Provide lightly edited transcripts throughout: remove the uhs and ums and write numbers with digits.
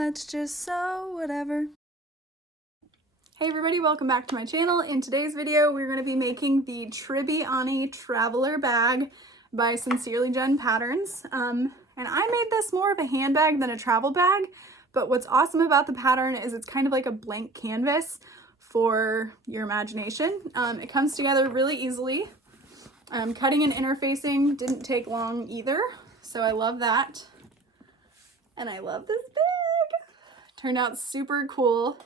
let's just sew whatever. Hey everybody, welcome back to my channel. In today's video, we're going to be making the Tribbiani Traveler Bag by Sincerely Jen Patterns. And I made this more of a handbag than a travel bag, but what's awesome about the pattern is it's kind of like a blank canvas for your imagination. It comes together really easily. Cutting and interfacing didn't take long either, so I love that. And I love this bag. Turned out super cool.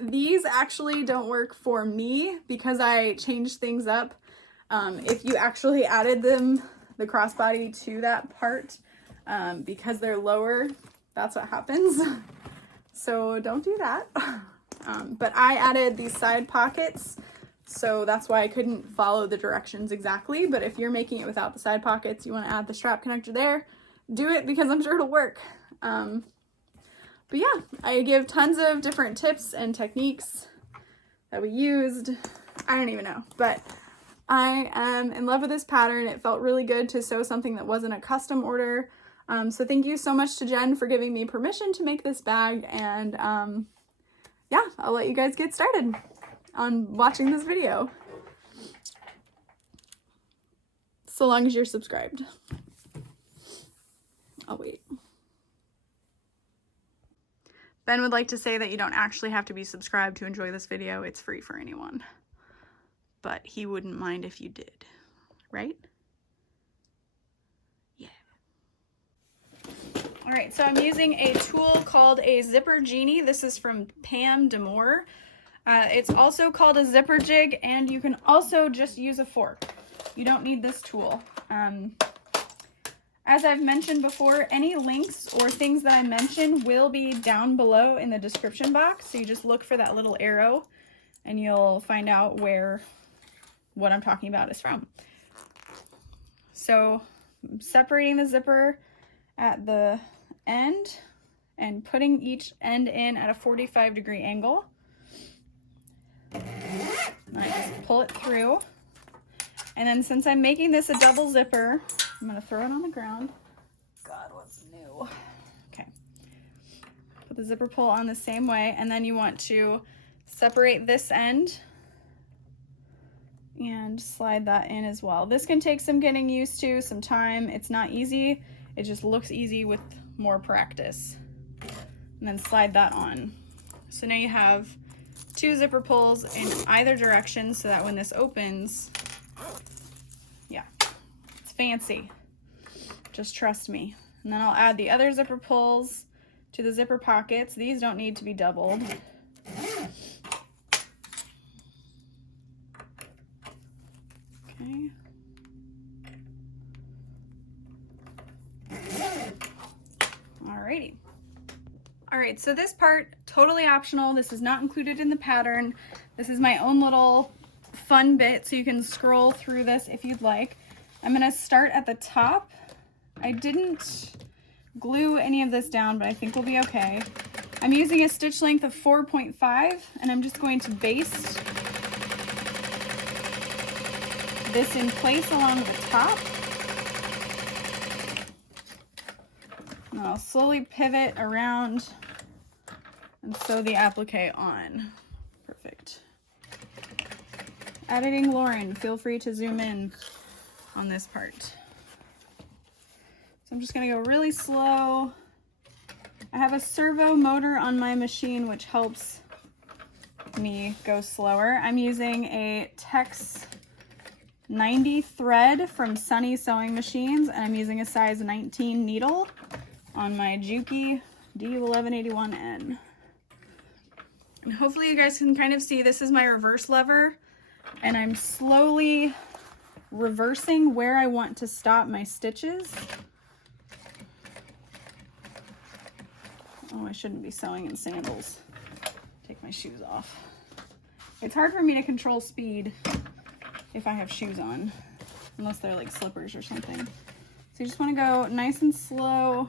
These actually don't work for me because I changed things up. If you actually added the crossbody to that part, because they're lower, that's what happens. So don't do that. But I added these side pockets, so that's why I couldn't follow the directions exactly. But if you're making it without the side pockets, you want to add the strap connector there, do it because I'm sure it'll work. But yeah, I give tons of different tips and techniques that we used. I don't even know, but I am in love with this pattern. It felt really good to sew something that wasn't a custom order. So thank you so much to Jen for giving me permission to make this bag. And yeah, I'll let you guys get started on watching this video. So long as you're subscribed. I'll wait. Ben would like to say that you don't actually have to be subscribed to enjoy this video. It's free for anyone. But he wouldn't mind if you did, right? Yeah. All right, so I'm using a tool called a zipper genie. This is from Pam Demore. It's also called a zipper jig, and you can also just use a fork. You don't need this tool. As I've mentioned before, any links or things that I mention will be down below in the description box. So you just look for that little arrow and you'll find out what I'm talking about is from. So I'm separating the zipper at the end and putting each end in at a 45-degree angle. And I just pull it through. And then since I'm making this a double zipper, I'm going to throw it on the ground. God, what's new? Okay. Put the zipper pull on the same way, and then you want to separate this end and slide that in as well. This can take some getting used to, some time. It's not easy. It just looks easy with more practice. And then slide that on. So now you have two zipper pulls in either direction so that when this opens, yeah, it's fancy. Just trust me. And then I'll add the other zipper pulls to the zipper pockets. These don't need to be doubled. Okay. Alrighty. Alright, so this part, totally optional. This is not included in the pattern. This is my own little fun bit, so you can scroll through this if you'd like. I'm going to start at the top. I didn't glue any of this down, but I think we'll be okay. I'm using a stitch length of 4.5, and I'm just going to baste this in place along the top. And I'll slowly pivot around and sew the applique on. Perfect. Editing Lauren, feel free to zoom in on this part. So I'm just gonna go really slow. I have a servo motor on my machine which helps me go slower. I'm using a Tex 90 thread from Sunny Sewing Machines, and I'm using a size 19 needle on my Juki D1181N. And hopefully you guys can kind of see this is my reverse lever, and I'm slowly reversing where I want to stop my stitches. Oh, I shouldn't be sewing in sandals. Take my shoes off. It's hard for me to control speed if I have shoes on, unless they're like slippers or something. So you just want to go nice and slow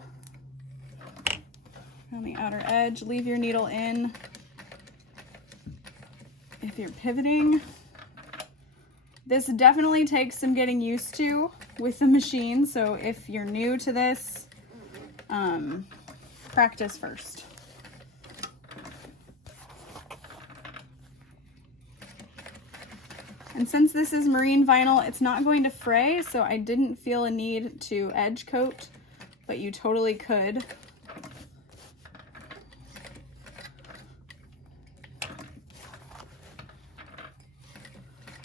on the outer edge. Leave your needle in if you're pivoting. This definitely takes some getting used to with the machine, so if you're new to this, practice first. And since this is marine vinyl, it's not going to fray, so I didn't feel a need to edge coat, but you totally could.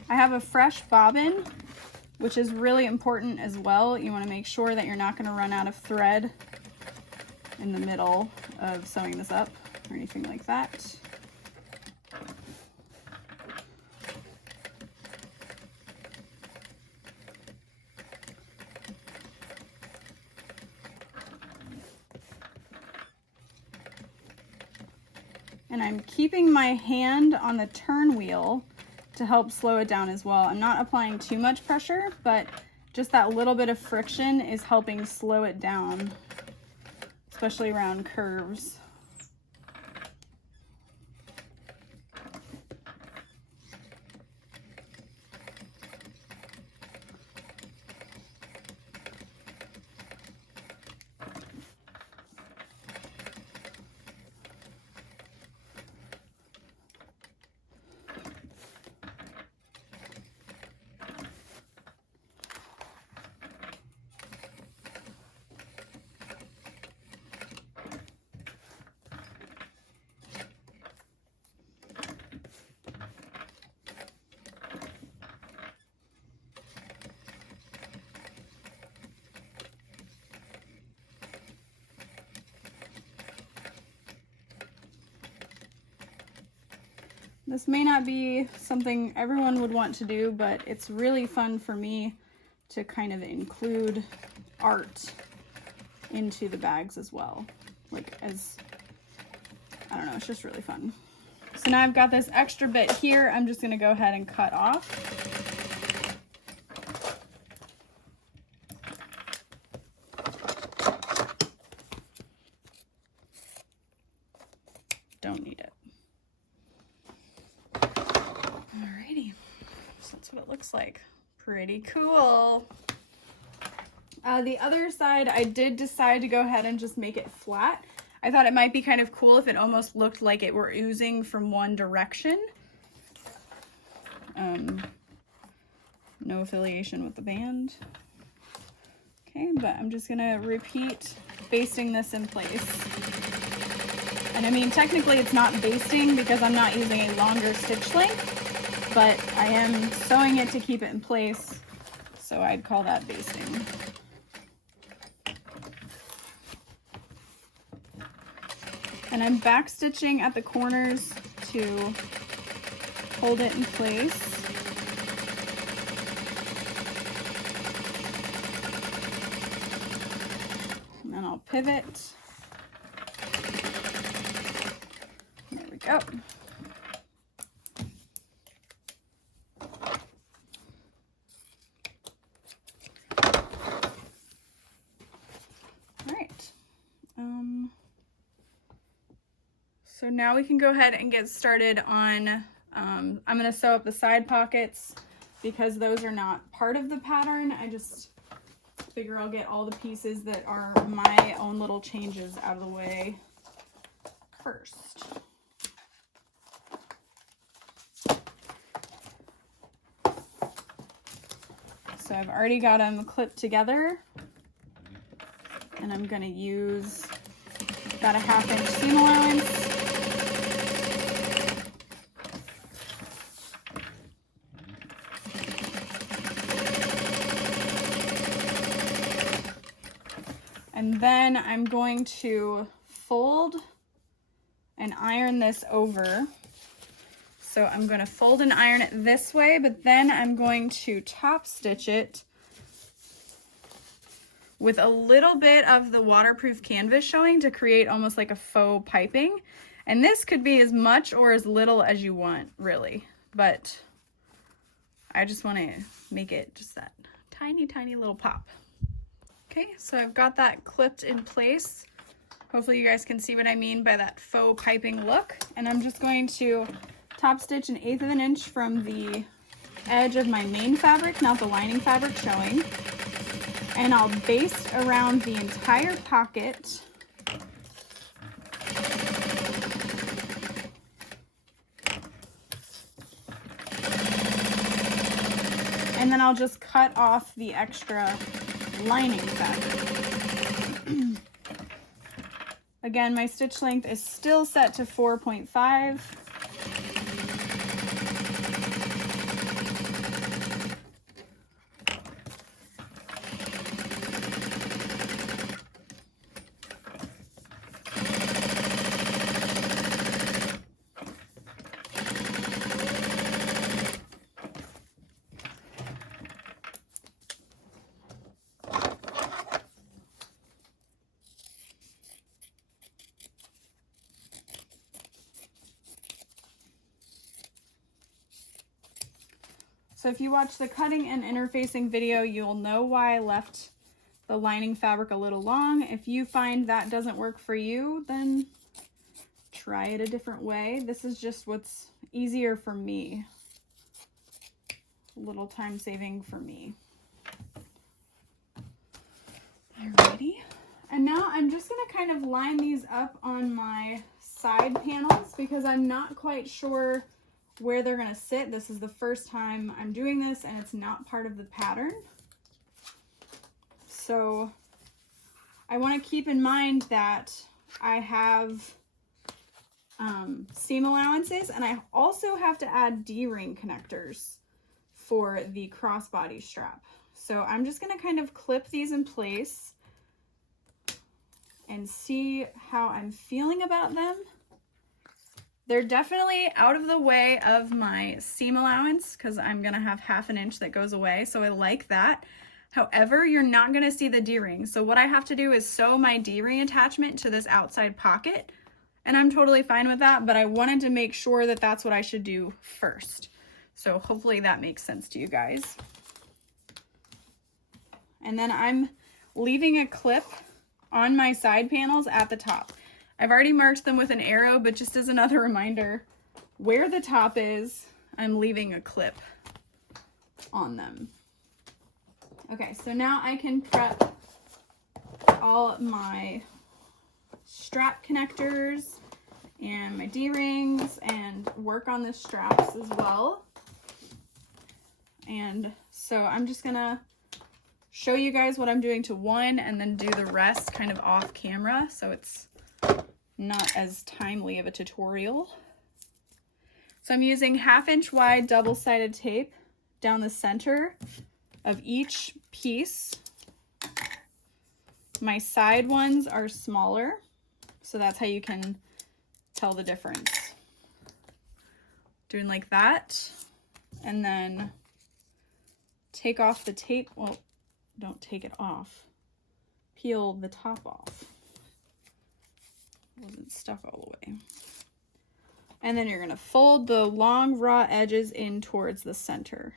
I have a fresh bobbin, which is really important as well. You want to make sure that you're not going to run out of thread in the middle of sewing this up or anything like that. And I'm keeping my hand on the turn wheel to help slow it down as well. I'm not applying too much pressure, but just that little bit of friction is helping slow it down, especially around curves. This may not be something everyone would want to do, but it's really fun for me to kind of include art into the bags as well. Like, as, I don't know, it's just really fun. So now I've got this extra bit here, I'm just gonna go ahead and cut off. Don't need it. Alrighty, so that's what it looks like. Pretty cool. The other side, I did decide to go ahead and just make it flat. I thought it might be kind of cool if it almost looked like it were oozing from one direction. No affiliation with the band. Okay, but I'm just gonna repeat basting this in place. And I mean, technically it's not basting because I'm not using a longer stitch length, but I am sewing it to keep it in place, so I'd call that basting. And I'm back stitching at the corners to hold it in place. And then I'll pivot. There we go. All right. So now we can go ahead and get started on, I'm going to sew up the side pockets because those are not part of the pattern. I just figure I'll get all the pieces that are my own little changes out of the way first. So I've already got them clipped together, and I'm going to use about a 1/2 inch seam allowance. And then I'm going to fold and iron this over. So I'm going to fold and iron it this way, but then I'm going to top stitch it with a little bit of the waterproof canvas showing to create almost like a faux piping. And this could be as much or as little as you want, really. But I just want to make it just that tiny, tiny little pop. Okay, so I've got that clipped in place. Hopefully you guys can see what I mean by that faux piping look. And I'm just going to top stitch 1/8 of an inch from the edge of my main fabric, not the lining fabric showing. And I'll baste around the entire pocket And then I'll just cut off the extra lining fabric. Again, my stitch length is still set to 4.5. So if you watch the cutting and interfacing video, you'll know why I left the lining fabric a little long. If you find that doesn't work for you, then try it a different way. This is just what's easier for me. A little time saving for me. Alrighty. And now I'm just gonna kind of line these up on my side panels because I'm not quite sure where they're gonna sit. This is the first time I'm doing this and it's not part of the pattern. So I wanna keep in mind that I have seam allowances, and I also have to add D-ring connectors for the crossbody strap. So I'm just gonna kind of clip these in place and see how I'm feeling about them. They're definitely out of the way of my seam allowance because I'm gonna have 1/2 inch that goes away, so I like that. However, you're not gonna see the D-ring. So what I have to do is sew my D-ring attachment to this outside pocket, and I'm totally fine with that, but I wanted to make sure that that's what I should do first. So hopefully that makes sense to you guys. And then I'm leaving a clip on my side panels at the top. I've already marked them with an arrow, but just as another reminder, where the top is, I'm leaving a clip on them. Okay, so now I can prep all my strap connectors and my D-rings and work on the straps as well. And so I'm just gonna show you guys what I'm doing to one and then do the rest kind of off camera, so it's not as timely of a tutorial. So I'm using 1/2 inch wide double-sided tape down the center of each piece. My side ones are smaller, so that's how you can tell the difference. Doing like that, and then take off the tape. Well, don't take it off. Peel the top off. It wasn't stuck all the way. And then you're gonna fold the long raw edges in towards the center.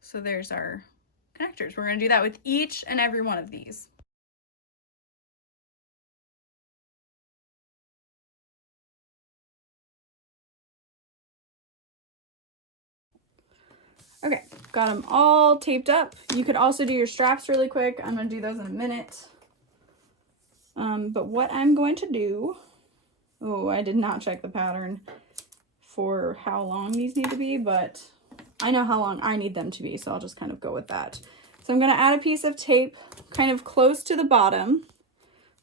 So there's our connectors. We're gonna do that with each and every one of these. Okay, got them all taped up. You could also do your straps really quick. I'm gonna do those in a minute. But what I'm going to do, oh, I did not check the pattern for how long these need to be, but I know how long I need them to be, so I'll just kind of go with that. So I'm gonna add a piece of tape kind of close to the bottom,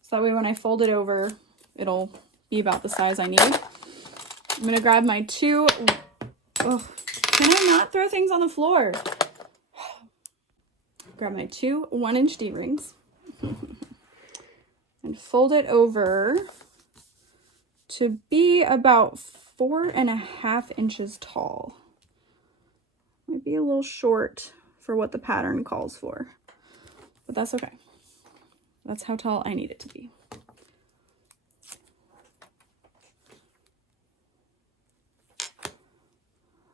so that way when I fold it over, it'll be about the size I need. I'm gonna grab my two, oh, can I not throw things on the floor? Grab my two 1-inch D-rings and fold it over to be about 4.5 inches tall. Might be a little short for what the pattern calls for, but that's okay. That's how tall I need it to be.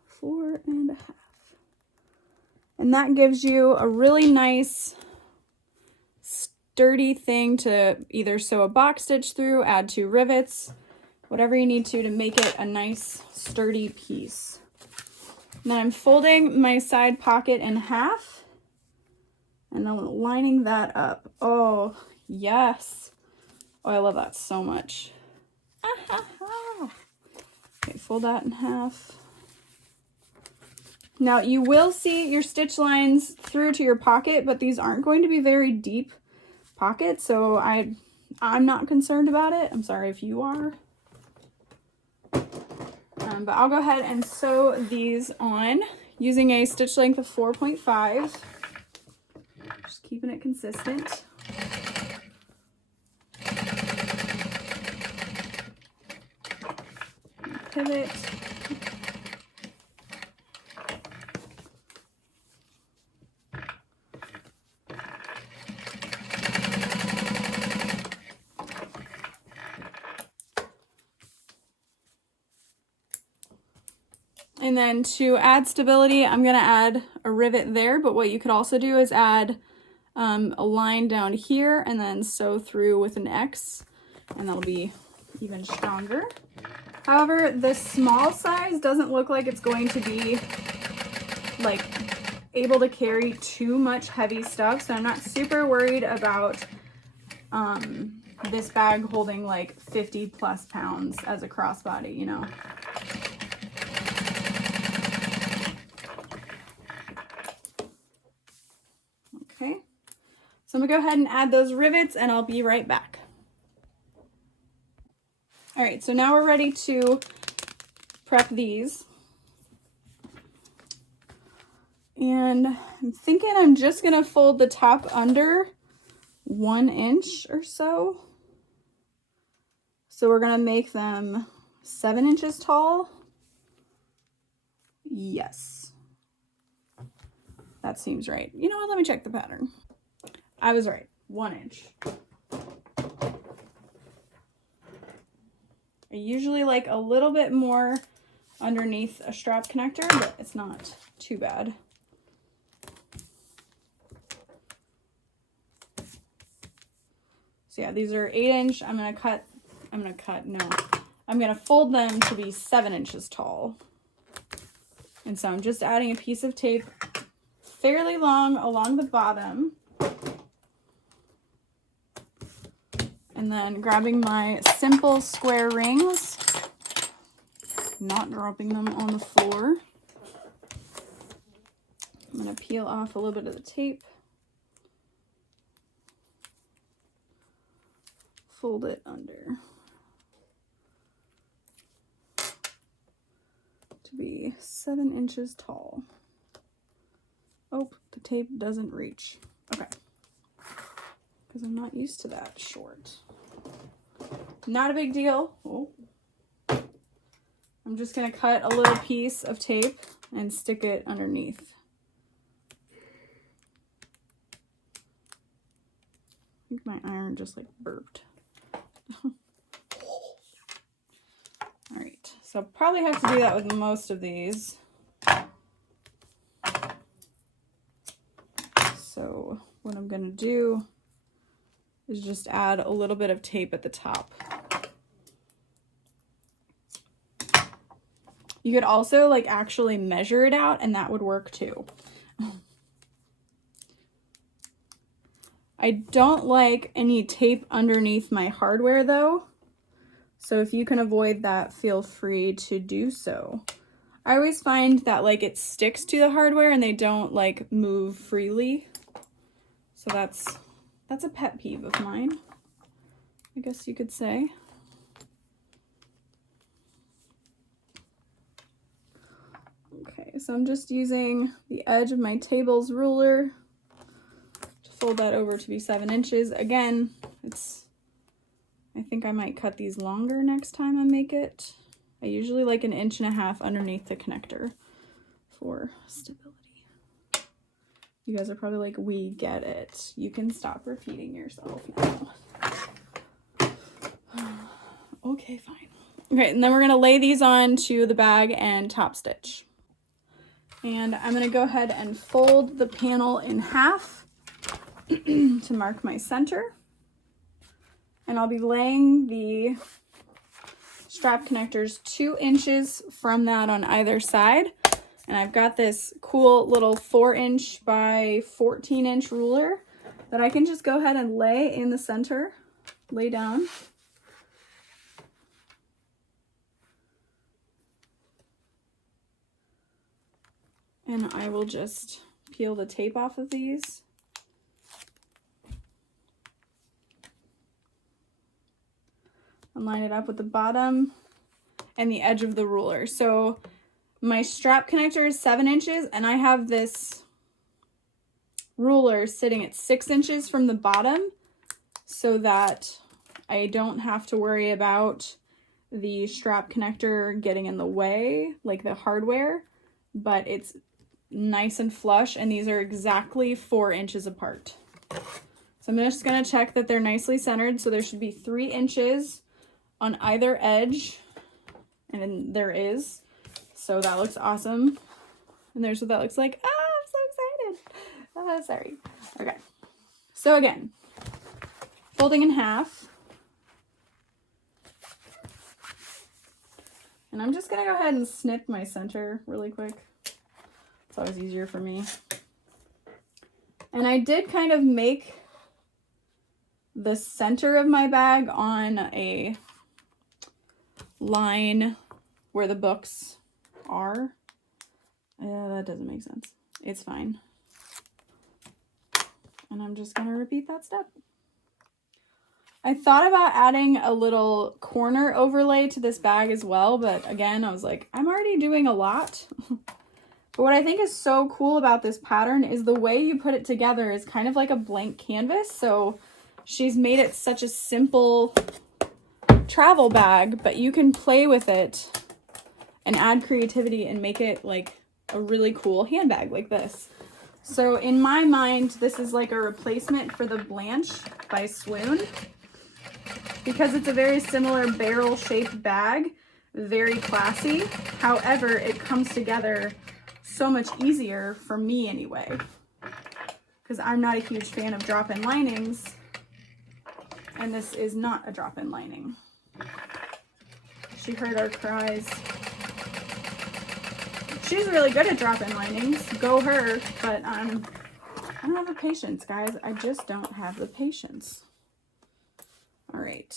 Four and a half. And that gives you a really nice sturdy thing to either sew a box stitch through, add 2 rivets, whatever you need to make it a nice sturdy piece. And then I'm folding my side pocket in half and then lining that up. Oh, yes. Oh, I love that so much. Okay, fold that in half. Now you will see your stitch lines through to your pocket, but these aren't going to be very deep pockets, so I'm not concerned about it. I'm sorry if you are. But I'll go ahead and sew these on using a stitch length of 4.5. Just keeping it consistent. Pivot. And then to add stability, I'm going to add a rivet there, but what you could also do is add a line down here and then sew through with an X, and that'll be even stronger. However, the small size doesn't look like it's going to be like able to carry too much heavy stuff, so I'm not super worried about this bag holding like 50 plus pounds as a crossbody, you know. Okay, so I'm gonna go ahead and add those rivets and I'll be right back. All right, so now we're ready to prep these. And I'm thinking I'm just gonna fold the top under 1 inch or so. So we're gonna make them 7 inches tall. Yes. That seems right. You know what, let me check the pattern. I was right, 1 inch. I usually like a little bit more underneath a strap connector, but it's not too bad. So yeah, these are 8-inch. I'm gonna fold them to be 7 inches tall. And so I'm just adding a piece of tape fairly long along the bottom. And then grabbing my simple square rings, not dropping them on the floor. I'm gonna peel off a little bit of the tape. Fold it under to be 7 inches tall. Oh, the tape doesn't reach. Okay. Because I'm not used to that short. Not a big deal. Oh. I'm just gonna cut a little piece of tape and stick it underneath. I think my iron just like burped. All right, so I'll probably have to do that with most of these. So what I'm gonna do is just add a little bit of tape at the top. You could also like actually measure it out and that would work too. I don't like any tape underneath my hardware though. So if you can avoid that, feel free to do so. I always find that like it sticks to the hardware and they don't like move freely. So that's a pet peeve of mine, I guess you could say. Okay, so I'm just using the edge of my table's ruler to fold that over to be 7 inches. Again, I think I might cut these longer next time I make it. I usually like 1.5 inches underneath the connector for stability. You guys are probably like, we get it. You can stop repeating yourself now. Okay, fine. Okay, and then we're gonna lay these on to the bag and top stitch. And I'm gonna go ahead and fold the panel in half to mark my center. And I'll be laying the strap connectors 2 inches from that on either side. And I've got this cool little 4-inch by 14-inch ruler that I can just go ahead and lay in the center. lay down. And I will just peel the tape off of these. And line it up with the bottom and the edge of the ruler. So my strap connector is 7 inches, and I have this ruler sitting at 6 inches from the bottom so that I don't have to worry about the strap connector getting in the way, like the hardware, but it's nice and flush, and these are exactly 4 inches apart. So I'm just going to check that they're nicely centered. So there should be 3 inches on either edge, and there is. So that looks awesome. And there's what that looks like. Ah, I'm so excited. Oh, sorry. Okay. So again, folding in half. And I'm just going to go ahead and snip my center really quick. It's always easier for me. And I did kind of make the center of my bag on a line where the books are. That doesn't make sense. It's fine. And I'm just going to repeat that step. I thought about adding a little corner overlay to this bag as well, but again, I was like, I'm already doing a lot. But what I think is so cool about this pattern is the way you put it together is kind of like a blank canvas. So she's made it such a simple travel bag, but you can play with it and add creativity and make it like a really cool handbag like this. So in my mind, this is like a replacement for the Blanche by Swoon, because it's a very similar barrel shaped bag, very classy. However, it comes together so much easier for me anyway, because I'm not a huge fan of drop-in linings, and this is not a drop-in lining. She heard our cries. She's really good at drop-in linings. Go her, but I don't have the patience, guys. I just don't have the patience. All right.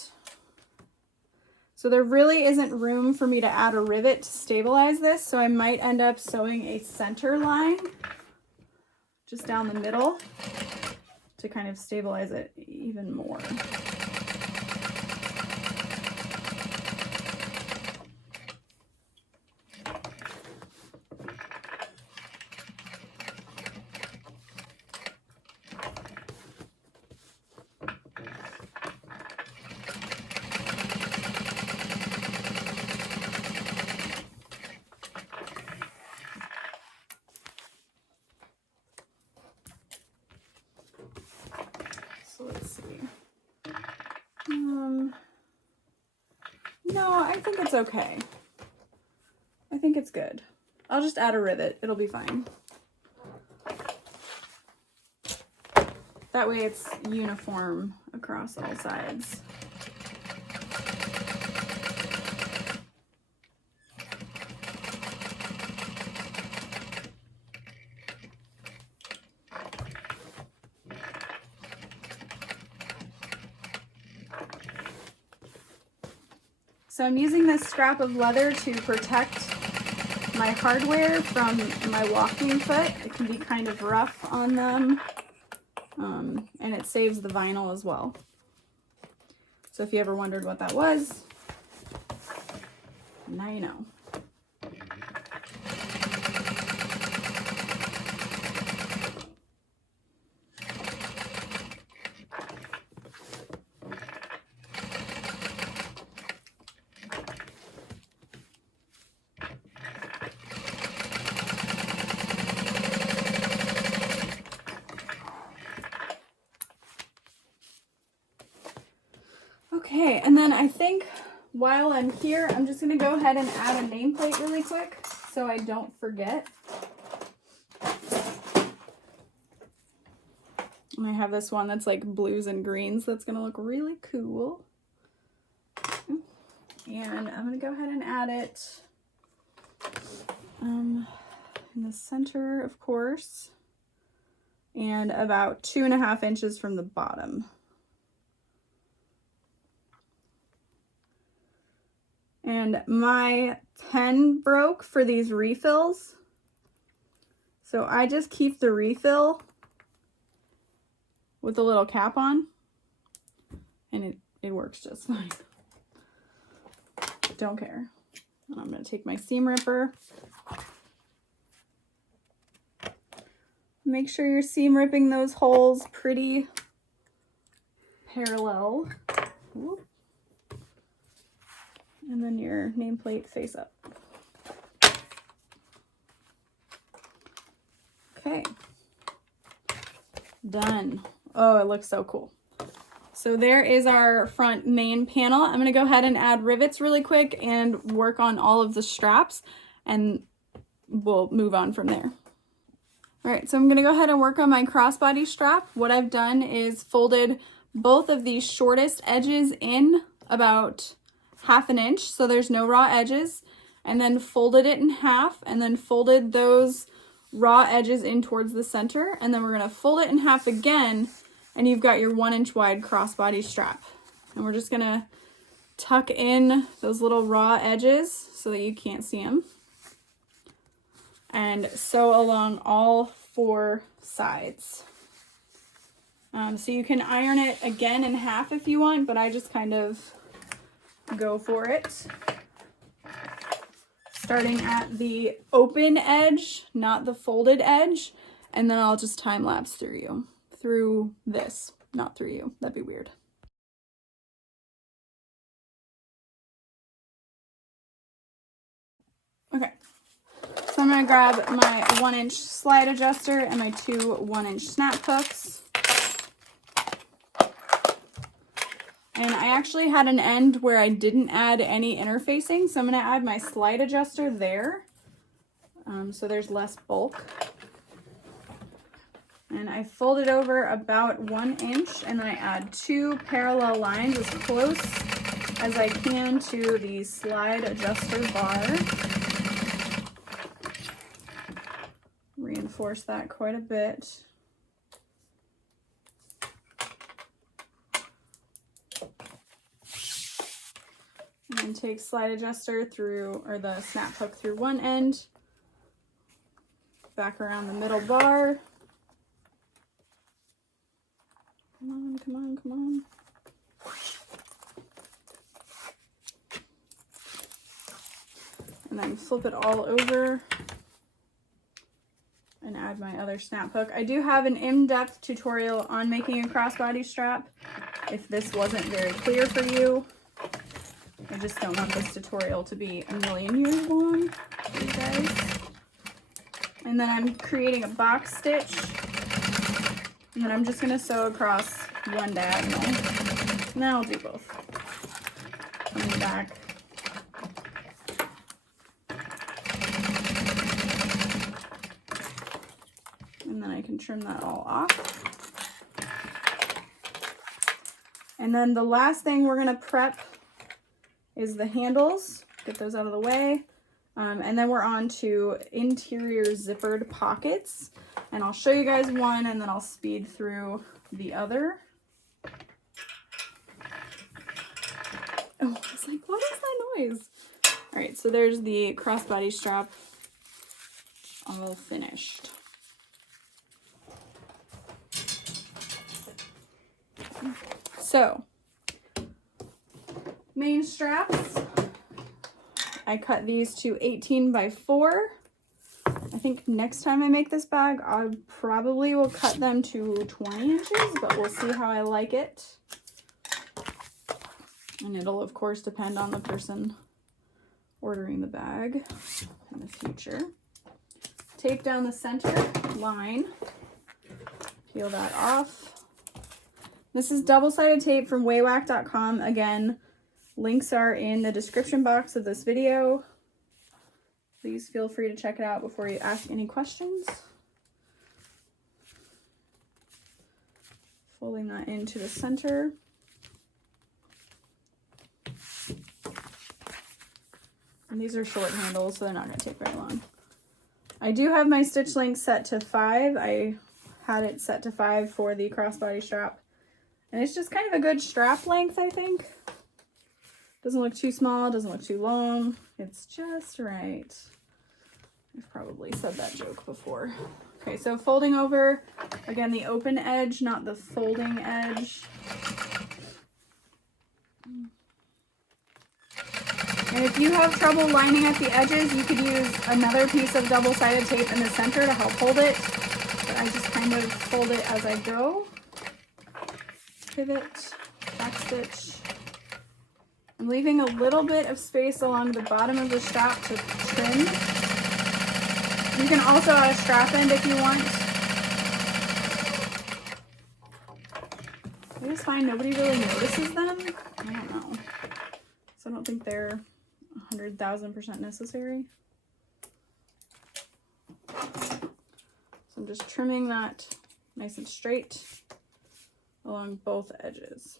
So there really isn't room for me to add a rivet to stabilize this, so I might end up sewing a center line just down the middle to kind of stabilize it even more. So let's see. No, I think it's okay. I think it's good. I'll just add a rivet. It'll be fine. That way it's uniform across all sides. So I'm using this scrap of leather to protect my hardware from my walking foot. It can be kind of rough on them, and it saves the vinyl as well. So if you ever wondered what that was, now you know. Okay, and then I think while I'm here, I'm just going to go ahead and add a nameplate really quick so I don't forget. And I have this one that's like blues and greens that's going to look really cool. And I'm going to go ahead and add it in the center, of course, and about 2.5 inches from the bottom. And my pen broke for these refills. So I just keep the refill with the little cap on, and it works just fine. Don't care. And I'm gonna take my seam ripper. Make sure you're seam ripping those holes pretty parallel. Whoop. And then your nameplate face up. Okay. Done. Oh, it looks so cool. So there is our front main panel. I'm going to go ahead and add rivets really quick and work on all of the straps, and we'll move on from there. All right, so I'm going to go ahead and work on my crossbody strap. What I've done is folded both of these shortest edges in about 1/2 inch, so there's no raw edges, and then folded it in half, and then folded those raw edges in towards the center, and then we're going to fold it in half again, and you've got your 1 inch wide crossbody strap. And we're just going to tuck in those little raw edges so that you can't see them, and sew along all 4 sides. So you can iron it again in half if you want, but I just kind of go for it. Starting at the open edge, not the folded edge, and then I'll just time lapse through this, not through you. That'd be weird. Okay, so I'm gonna grab my 1 inch slide adjuster and my 2 1 inch snap hooks. And I actually had an end where I didn't add any interfacing, so I'm going to add my slide adjuster there, so there's less bulk. And I fold it over about 1 inch, and then I add 2 parallel lines as close as I can to the slide adjuster bar. Reinforce that quite a bit. And take slide adjuster through, or the snap hook through one end, back around the middle bar. Come on, come on, come on. And then flip it all over and add my other snap hook. I do have an in-depth tutorial on making a crossbody strap, if this wasn't very clear for you. I just don't want this tutorial to be a million years long for you guys. And then I'm creating a box stitch, and then I'm just gonna sew across one diagonal. And then I'll do both. Coming back. And then I can trim that all off. And then the last thing we're gonna prep is the handles. Get those out of the way. And then we're on to interior zippered pockets. And I'll show you guys one, and then I'll speed through the other. Oh, I was like, what is that noise? All right, so there's the crossbody strap all finished. So, main straps, I cut these to 18 by 4. I think next time I make this bag, I probably will cut them to 20 inches, but we'll see how I like it. And it'll, of course, depend on the person ordering the bag in the future. Tape down the center line, peel that off. This is double-sided tape from waywack.com. Again, links are in the description box of this video. Please feel free to check it out before you ask any questions. Folding that into the center. And these are short handles, so they're not going to take very long. I do have my stitch length set to 5. I had it set to 5 for the crossbody strap. And it's just kind of a good strap length, I think. Doesn't look too small, doesn't look too long. It's just right. I've probably said that joke before. Okay, so folding over, again, the open edge, not the folding edge. And if you have trouble lining up the edges, you could use another piece of double-sided tape in the center to help hold it. But I just kind of fold it as I go. Pivot, backstitch. I'm leaving a little bit of space along the bottom of the strap to trim. You can also add a strap end if you want. I just find nobody really notices them. I don't know. So I don't think they're 100,000% necessary. So I'm just trimming that nice and straight along both edges.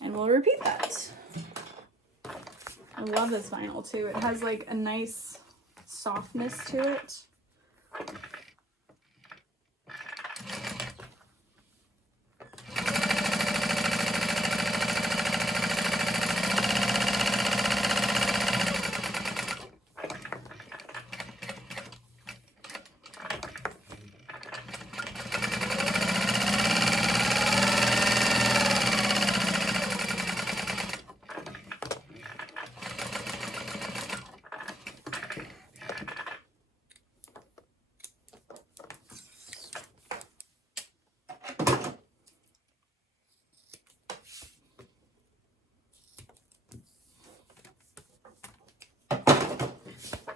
And we'll repeat that. I love this vinyl too. It has like a nice softness to it.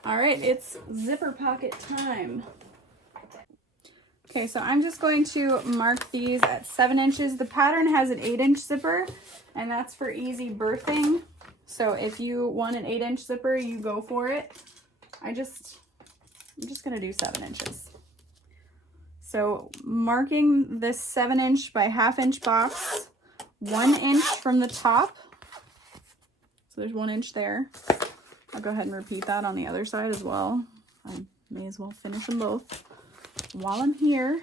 All right, it's zipper pocket time. Okay, so I'm just going to mark these at 7 inches. The pattern has an 8-inch zipper, and that's for easy birthing. So if you want an 8-inch zipper, you go for it. I'm just gonna do 7 inches. So marking this 7-inch by 1/2-inch box, 1 inch from the top. So there's 1 inch there. I'll go ahead and repeat that on the other side as well. I may as well finish them both while I'm here.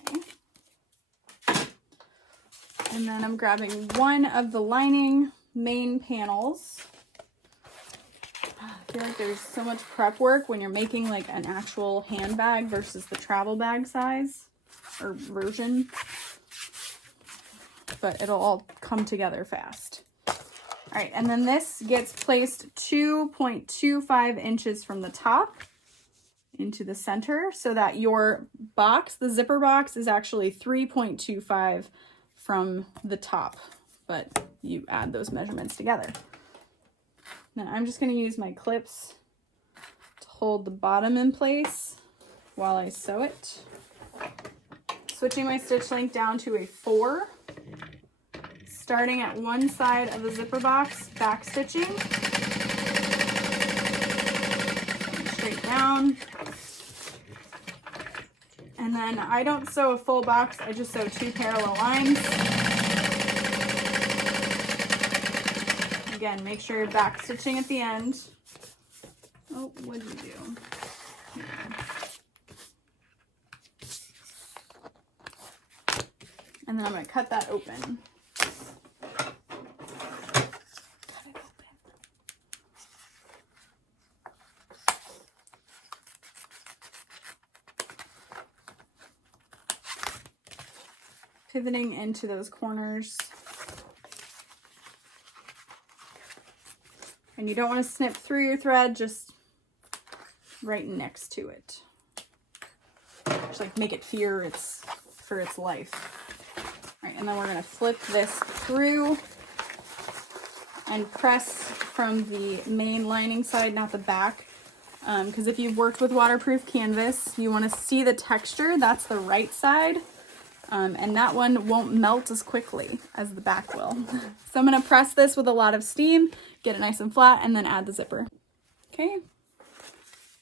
Okay. And then I'm grabbing one of the lining main panels. I feel like there's so much prep work when you're making like an actual handbag versus the travel bag size or version, but it'll all come together fast. All right, and then this gets placed 2.25 inches from the top into the center so that your box, the zipper box, is actually 3.25 from the top, but you add those measurements together. Now I'm just going to use my clips to hold the bottom in place while I sew it. Switching my stitch length down to a 4. Starting at one side of the zipper box, back stitching. Straight down. And then I don't sew a full box, I just sew 2 parallel lines. Again, make sure you're back stitching at the end. Oh, what did you do? Here. And then I'm going to cut that open. Pivoting into those corners. And you don't want to snip through your thread, just right next to it. Just like make it fear for its life. All right, and then we're going to flip this through and press from the main lining side, not the back. Because if you've worked with waterproof canvas, you want to see the texture. That's the right side. And that one won't melt as quickly as the back will. So I'm going to press this with a lot of steam, get it nice and flat, and then add the zipper. Okay,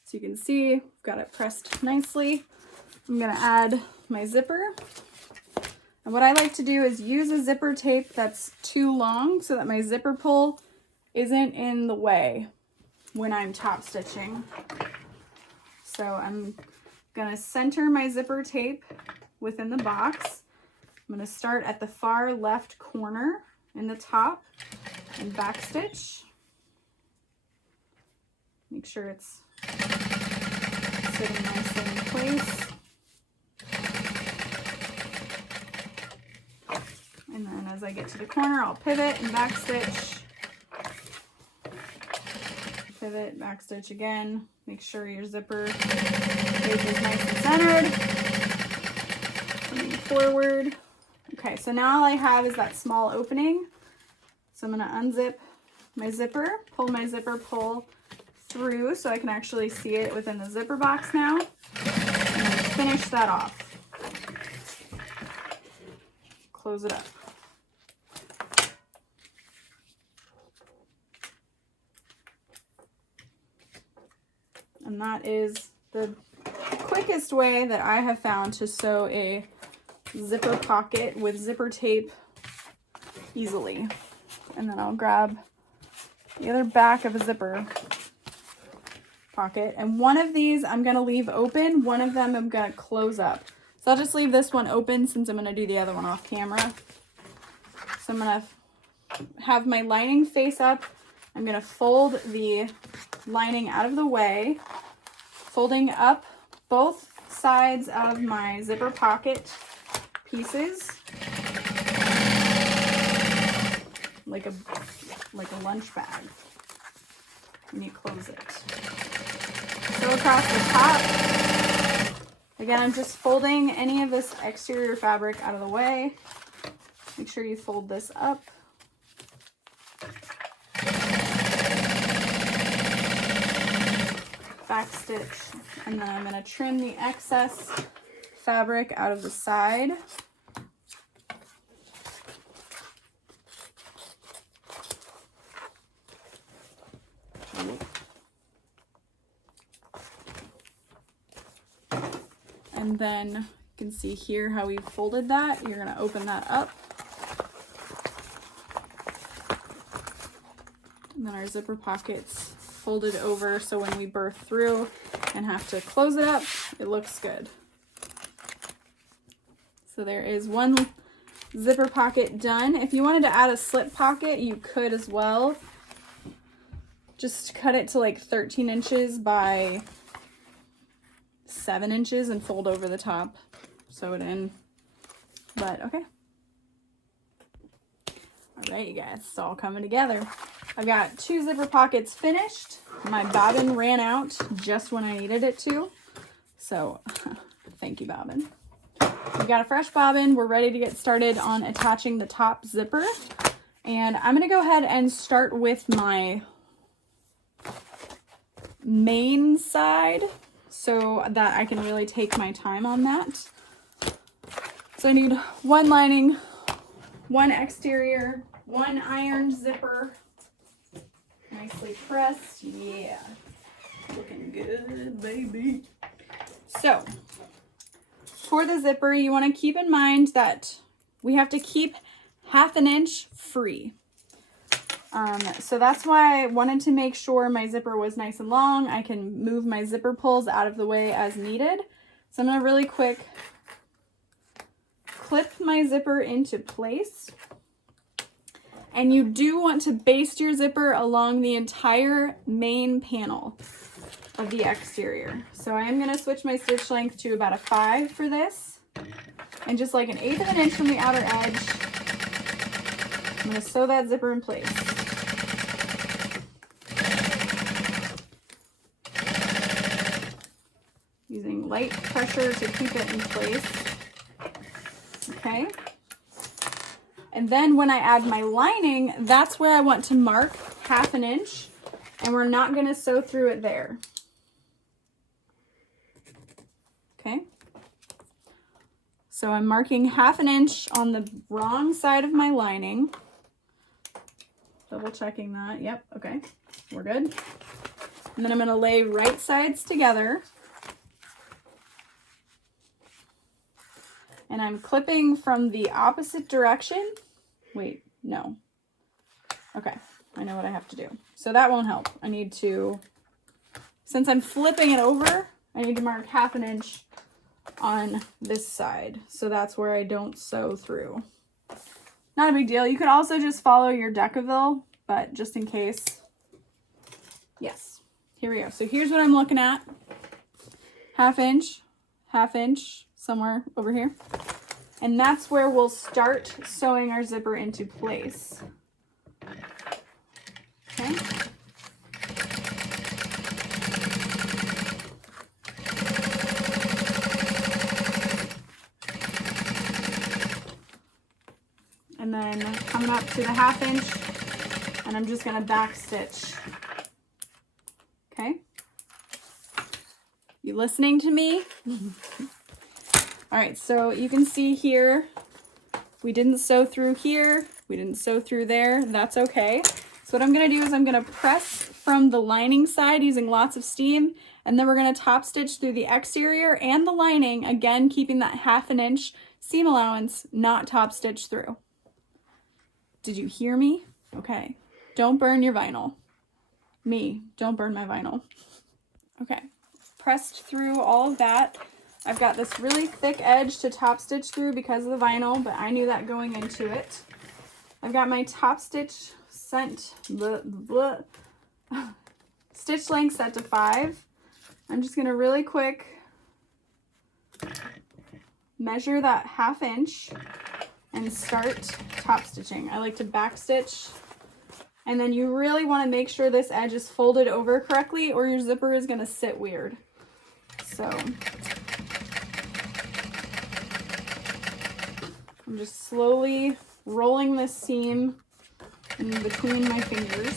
so you can see I've got it pressed nicely. I'm going to add my zipper. And what I like to do is use a zipper tape that's too long so that my zipper pull isn't in the way when I'm top stitching. So I'm gonna center my zipper tape within the box. I'm gonna start at the far left corner in the top and back stitch. Make sure it's sitting nicely in place. And then as I get to the corner, I'll pivot and back stitch. Pivot, back stitch again. Make sure your zipper tape is nice and centered. Moving forward. Okay, so now all I have is that small opening. So I'm gonna unzip my zipper, pull my zipper pull through so I can actually see it within the zipper box now. And then finish that off. Close it up. And that is the quickest way that I have found to sew a zipper pocket with zipper tape easily. And then I'll grab the other back of a zipper pocket. And one of these I'm going to leave open. One of them I'm going to close up. So I'll just leave this one open since I'm going to do the other one off camera. So I'm going to have my lining face up. I'm going to fold the lining out of the way, folding up both sides of my zipper pocket pieces like a lunch bag when you close it. So across the top, again, I'm just folding any of this exterior fabric out of the way. Make sure you fold this up. Back stitch, and then I'm going to trim the excess fabric out of the side. And then you can see here how we folded that. You're going to open that up. And then our zipper pockets folded over so when we birth through and have to close it up, it looks good. So there is one zipper pocket done. If you wanted to add a slit pocket, you could as well. Just cut it to like 13 inches by 7 inches and fold over the top, sew it in. But okay. All right, you guys, it's all coming together. I got 2 zipper pockets finished. My bobbin ran out just when I needed it to. So thank you, bobbin. We got a fresh bobbin. We're ready to get started on attaching the top zipper. And I'm going to go ahead and start with my main side so that I can really take my time on that. So I need 1 lining, 1 exterior, 1 ironed zipper. Nicely pressed. Yeah. Looking good, baby. So, for the zipper, you want to keep in mind that we have to keep 1/2 inch free. So that's why I wanted to make sure my zipper was nice and long. I can move my zipper pulls out of the way as needed. So I'm going to really quick clip my zipper into place. And you do want to baste your zipper along the entire main panel of the exterior. So I am going to switch my stitch length to about a 5 for this. And just like 1/8 of an inch from the outer edge, I'm going to sew that zipper in place. Using light pressure to keep it in place. Okay. And then when I add my lining, that's where I want to mark 1/2 inch, and we're not going to sew through it there. Okay. So I'm marking 1/2 inch on the wrong side of my lining. Double checking that. Yep. Okay. We're good. And then I'm going to lay right sides together. And I'm clipping from the opposite direction. Wait, no. Okay, I know what I have to do. So that won't help. I need to, since I'm flipping it over, I need to mark 1/2 inch on this side. So that's where I don't sew through. Not a big deal. You could also just follow your Decaville, but just in case. Yes, here we go. So here's what I'm looking at. 1/2 inch, somewhere over here. And that's where we'll start sewing our zipper into place. Okay. And then coming up to the 1/2 inch, and I'm just gonna back stitch. Okay. You listening to me? All right, so you can see here, we didn't sew through here, we didn't sew through there, that's okay. So what I'm gonna do is I'm gonna press from the lining side using lots of steam, and then we're gonna top stitch through the exterior and the lining, again, keeping that 1/2 inch seam allowance, not top stitch through. Did you hear me? Okay, don't burn your vinyl. Me, don't burn my vinyl. Okay, pressed through all of that. I've got this really thick edge to top stitch through because of the vinyl, but I knew that going into it. I've got my top stitch stitch length set to 5. I'm just gonna really quick measure that 1/2 inch and start top stitching. I like to back stitch, and then you really want to make sure this edge is folded over correctly or your zipper is gonna sit weird. So I'm just slowly rolling this seam in between my fingers.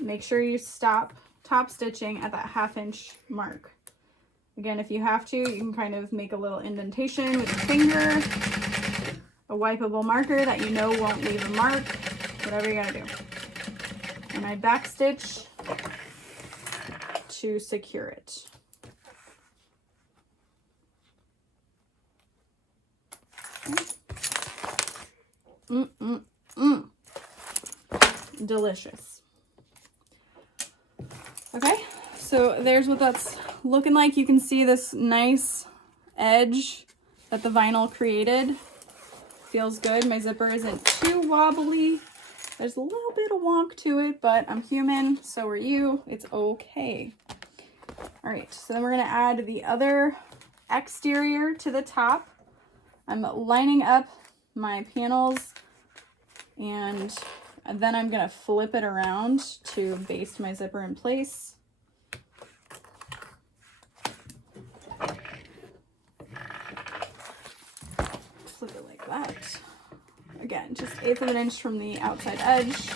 Make sure you stop top stitching at that 1/2 inch mark. Again, if you have to, you can kind of make a little indentation with your finger, a wipeable marker that you know won't leave a mark, whatever you're gonna do. And I back stitch to secure it. Delicious. Okay, so there's what that's looking like. You can see this nice edge that the vinyl created. Feels good. My zipper isn't too wobbly. There's a little bit of wonk to it, but I'm human, so are you. It's okay. All right, so then we're gonna add the other exterior to the top. I'm lining up my panels, and then I'm gonna flip it around to baste my zipper in place. Flip it like that. Again, just 1/8 of an inch from the outside edge.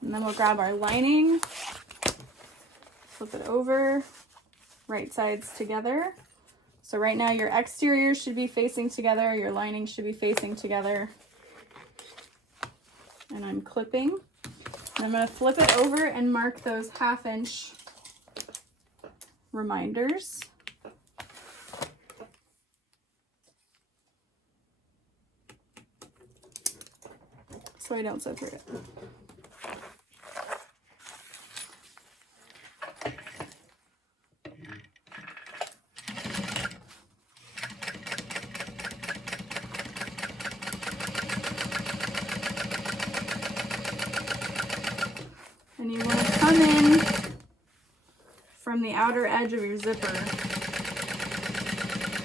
And then we'll grab our lining, flip it over, right sides together. So right now your exterior should be facing together, your lining should be facing together. And I'm clipping. And I'm gonna flip it over and mark those 1/2 inch reminders. So I don't sew through it. And you want to come in from the outer edge of your zipper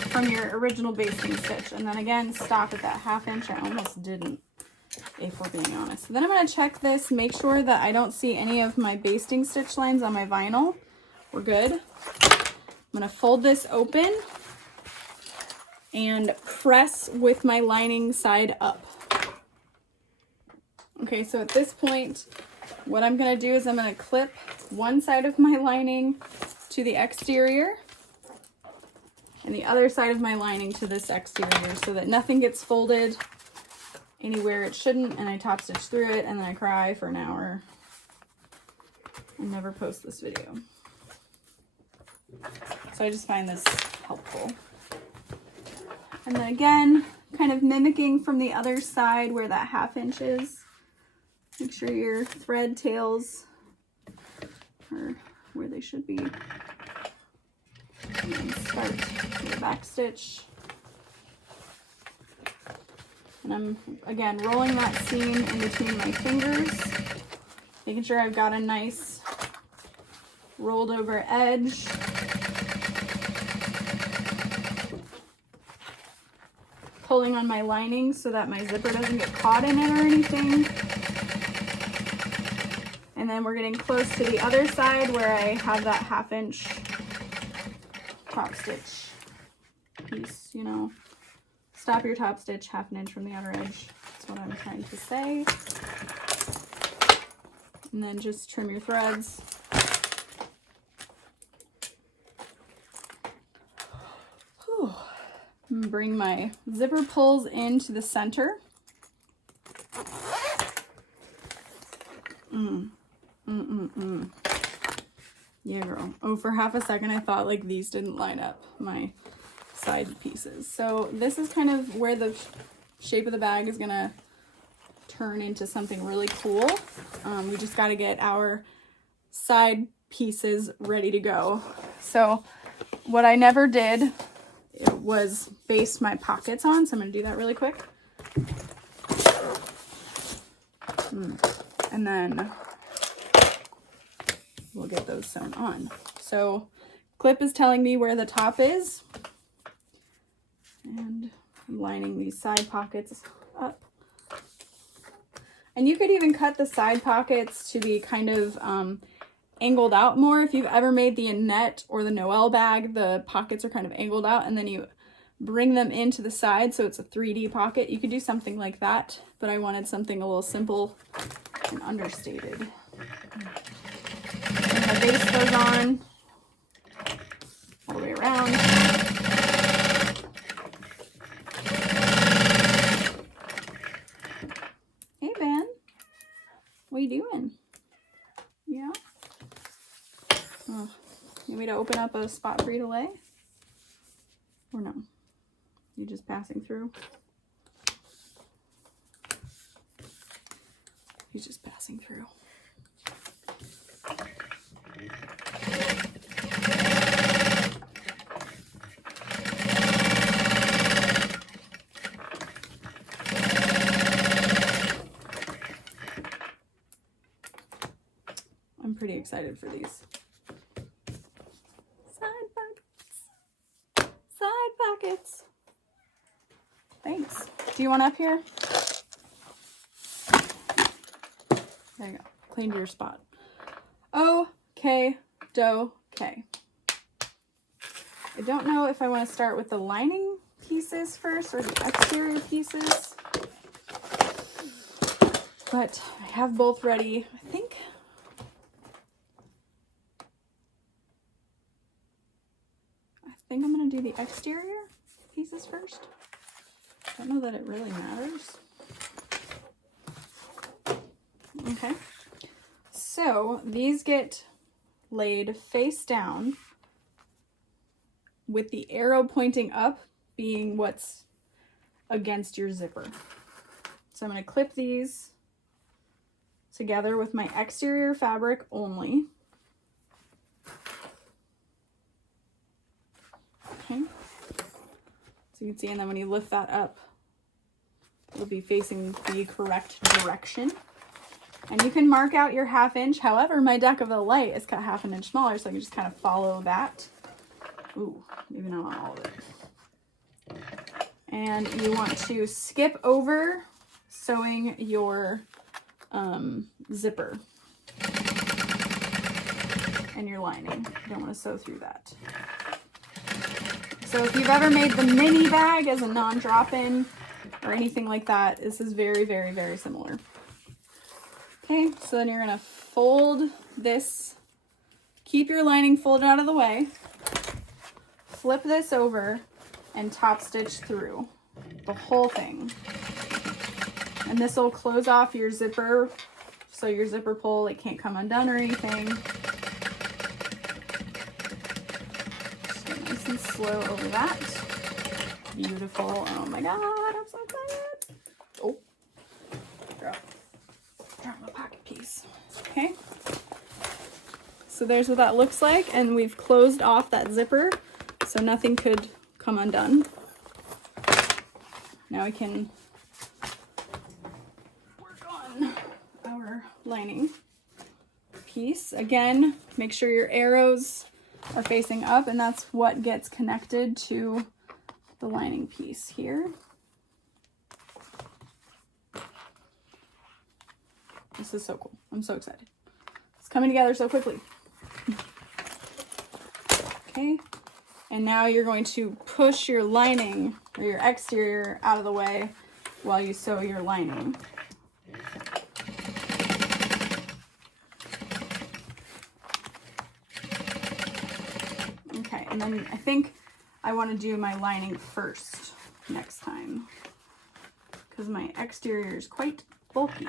from your original basting stitch, and then again stop at that 1/2 inch. I almost didn't, if we're being honest. Then I'm going to check this, make sure that I don't see any of my basting stitch lines on my vinyl. We're good. I'm going to fold this open and press with my lining side up. Okay, so at this point, what I'm going to do is I'm going to clip one side of my lining to the exterior and the other side of my lining to this exterior so that nothing gets folded anywhere it shouldn't, and I top stitch through it and then I cry for an hour and never post this video. So I just find this helpful. And then again, kind of mimicking from the other side where that 1/2 inch is. Make sure your thread tails are where they should be. And then start your back stitch. And I'm, again, rolling that seam in between my fingers, making sure I've got a nice rolled over edge. Pulling on my lining so that my zipper doesn't get caught in it or anything. And then we're getting close to the other side where I have that 1/2 inch top stitch piece, you know. Stop your top stitch 1/2 inch from the outer edge. That's what I'm trying to say. And then just trim your threads. Whew. And bring my zipper pulls into the center. Yeah, girl. Oh, for 1/2 second I thought like these didn't line up, my side pieces. So this is kind of where the shape of the bag is gonna turn into something really cool. We just got to get our side pieces ready to go. So what I never did was baste my pockets on, so I'm going to do that really quick. And then we'll get those sewn on. So clip is telling me where the top is, and I'm lining these side pockets up. And you could even cut the side pockets to be kind of angled out more. If you've ever made the Annette or the Noelle bag, the pockets are kind of angled out and then you bring them into the side so it's a 3D pocket. You could do something like that, but I wanted something a little simple and understated. And my base goes on all the way around. Hey, Ben. What are you doing? Yeah? Oh, you want me to open up a spot for you to lay? Or no? You just passing through? He's just passing through. I'm pretty excited for these. Side pockets. Side pockets. Thanks. Do you want up here? There you go. Cleaned your spot. Okay. Okay. I don't know if I want to start with the lining pieces first or the exterior pieces. But I have both ready. I think I'm going to do the exterior pieces first. I don't know that it really matters. Okay. So these get laid face down with the arrow pointing up being what's against your zipper. So I'm going to clip these together with my exterior fabric only. Okay. So you can see, and then when you lift that up, it'll be facing the correct direction. And you can mark out your 1/2 inch. However, my deck of the light is cut 1/2 inch smaller, so I can just kind of follow that. Ooh, maybe not on all of it. And you want to skip over sewing your zipper and your lining. You don't want to sew through that. So if you've ever made the mini bag as a non-drop-in or anything like that, this is very, very, very similar. Okay, so then you're going to fold this keep your lining folded out of the way, flip this over, and top stitch through the whole thing. And this will close off your zipper, so your zipper pull, it can't come undone or anything. Just go nice and slow over that. Beautiful. Oh my God, I'm so excited. Oh, drop my pocket piece. Okay. So there's what that looks like, and we've closed off that zipper so nothing could come undone. Now we can work on our lining piece. Again, make sure your arrows are facing up, and that's what gets connected to the lining piece here. This is so cool. I'm so excited. It's coming together so quickly. Okay, and now you're going to push your lining or your exterior out of the way while you sew your lining. Okay, and then I think I want to do my lining first next time because my exterior is quite bulky.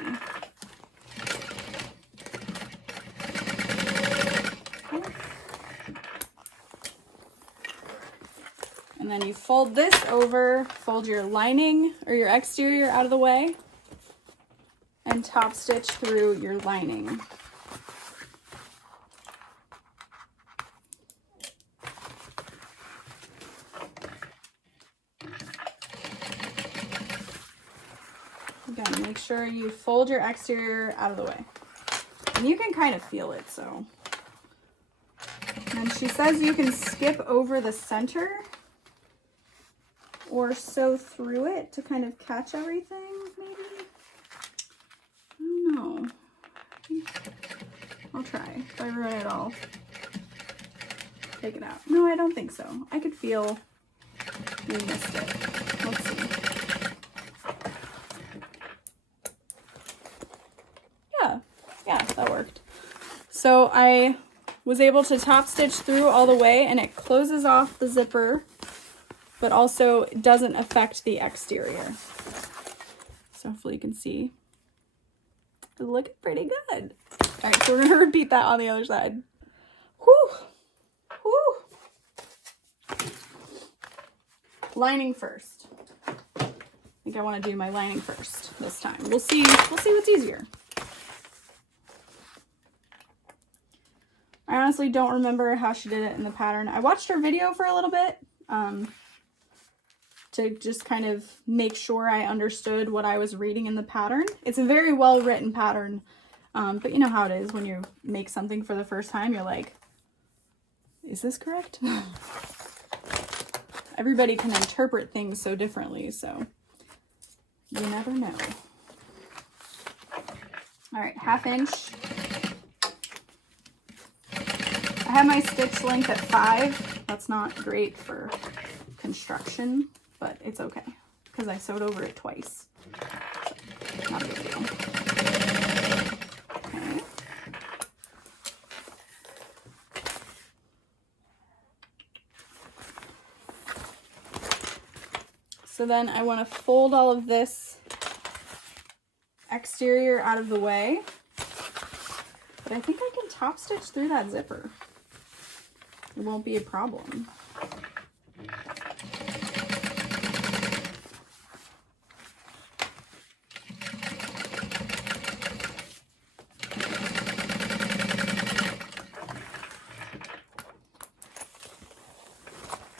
And then you fold this over, fold your lining or your exterior out of the way, and top stitch through your lining. Again, make sure you fold your exterior out of the way. And you can kind of feel it, so. And she says you can skip over the center or sew through it to kind of catch everything, maybe? I don't know. I'll try. If I ruin it, I'll take it out. No, I don't think so. I could feel we missed it. Let's see. Yeah, that worked. So I was able to top stitch through all the way, and it closes off the zipper, but also doesn't affect the exterior. So hopefully you can see. It's looking pretty good. All right, so we're gonna repeat that on the other side. Whew. Whew. Lining first. I think I want to do my lining first this time. We'll see what's easier. I honestly don't remember how she did it in the pattern. I watched her video for a little bit to just kind of make sure I understood what I was reading in the pattern. It's a very well written pattern, but you know how it is when you make something for the first time, you're like, is this correct? Everybody can interpret things so differently, so you never know. All right, 1/2 inch. I have my stitch length at 5. That's not great for construction, but it's okay because I sewed over it twice. So, not a big deal. Okay. So then I want to fold all of this exterior out of the way, but I think I can top stitch through that zipper. It won't be a problem.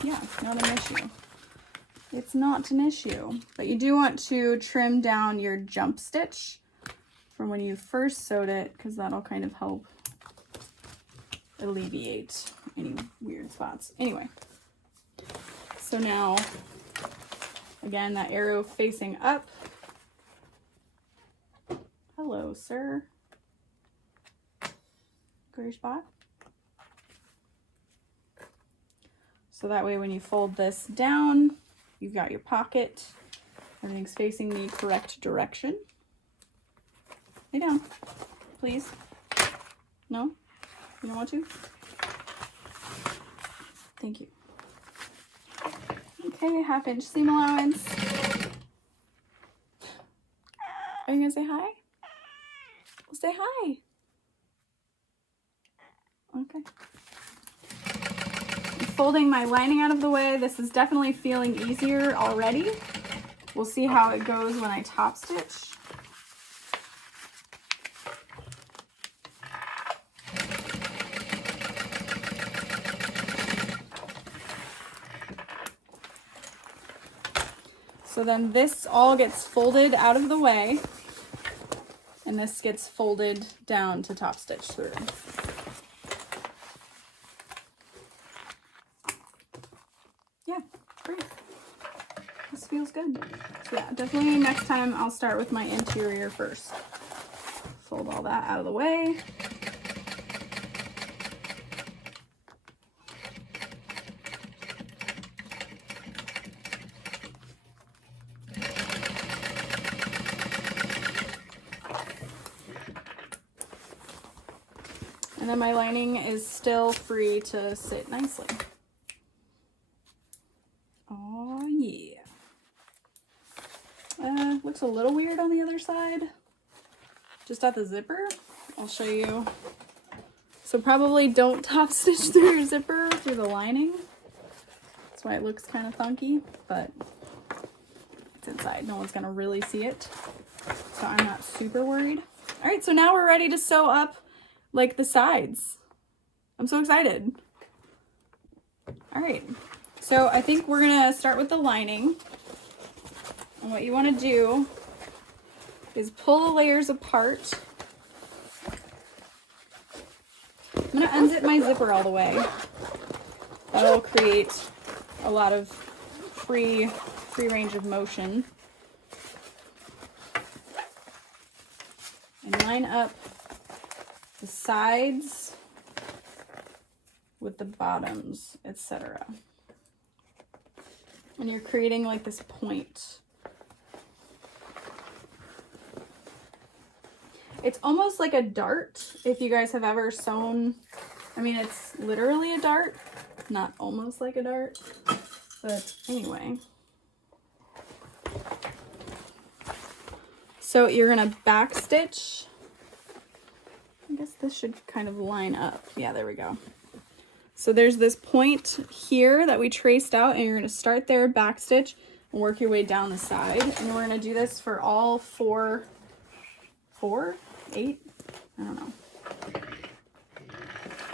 Yeah, not an issue. It's not an issue, but you do want to trim down your jump stitch from when you first sewed it, because that'll kind of help alleviate any weird spots. Anyway, so now, again, that arrow facing up. Hello, sir. Go your spot. So that way when you fold this down, you've got your pocket. Everything's facing the correct direction. Lay down, please. No? You don't want to? Thank you. Okay, 1/2 inch seam allowance. Are you gonna say hi? Well, say hi. Okay. I'm folding my lining out of the way. This is definitely feeling easier already. We'll see how it goes when I top stitch. So then this all gets folded out of the way, and this gets folded down to top stitch through. Yeah, great. This feels good. So yeah, definitely next time I'll start with my interior first. Fold all that out of the way. And then my lining is still free to sit nicely. Oh yeah. Looks a little weird on the other side. Just at the zipper. I'll show you. So probably don't top stitch through your zipper through the lining. That's why it looks kind of funky, but it's inside. No one's gonna really see it. So I'm not super worried. All right, so now we're ready to sew up like the sides. I'm so excited. All right, so I think we're gonna start with the lining. And what you wanna do is pull the layers apart. I'm gonna unzip my zipper all the way. That'll create a lot of free range of motion. And line up the sides with the bottoms, etc. And you're creating like this point. It's almost like a dart, if you guys have ever sewn. I mean, it's literally a dart, not almost like a dart, but anyway. So you're gonna back stitch. I guess this should kind of line up. Yeah, there we go. So there's this point here that we traced out, and you're gonna start there, back stitch, and work your way down the side. And we're gonna do this for all 8? I don't know.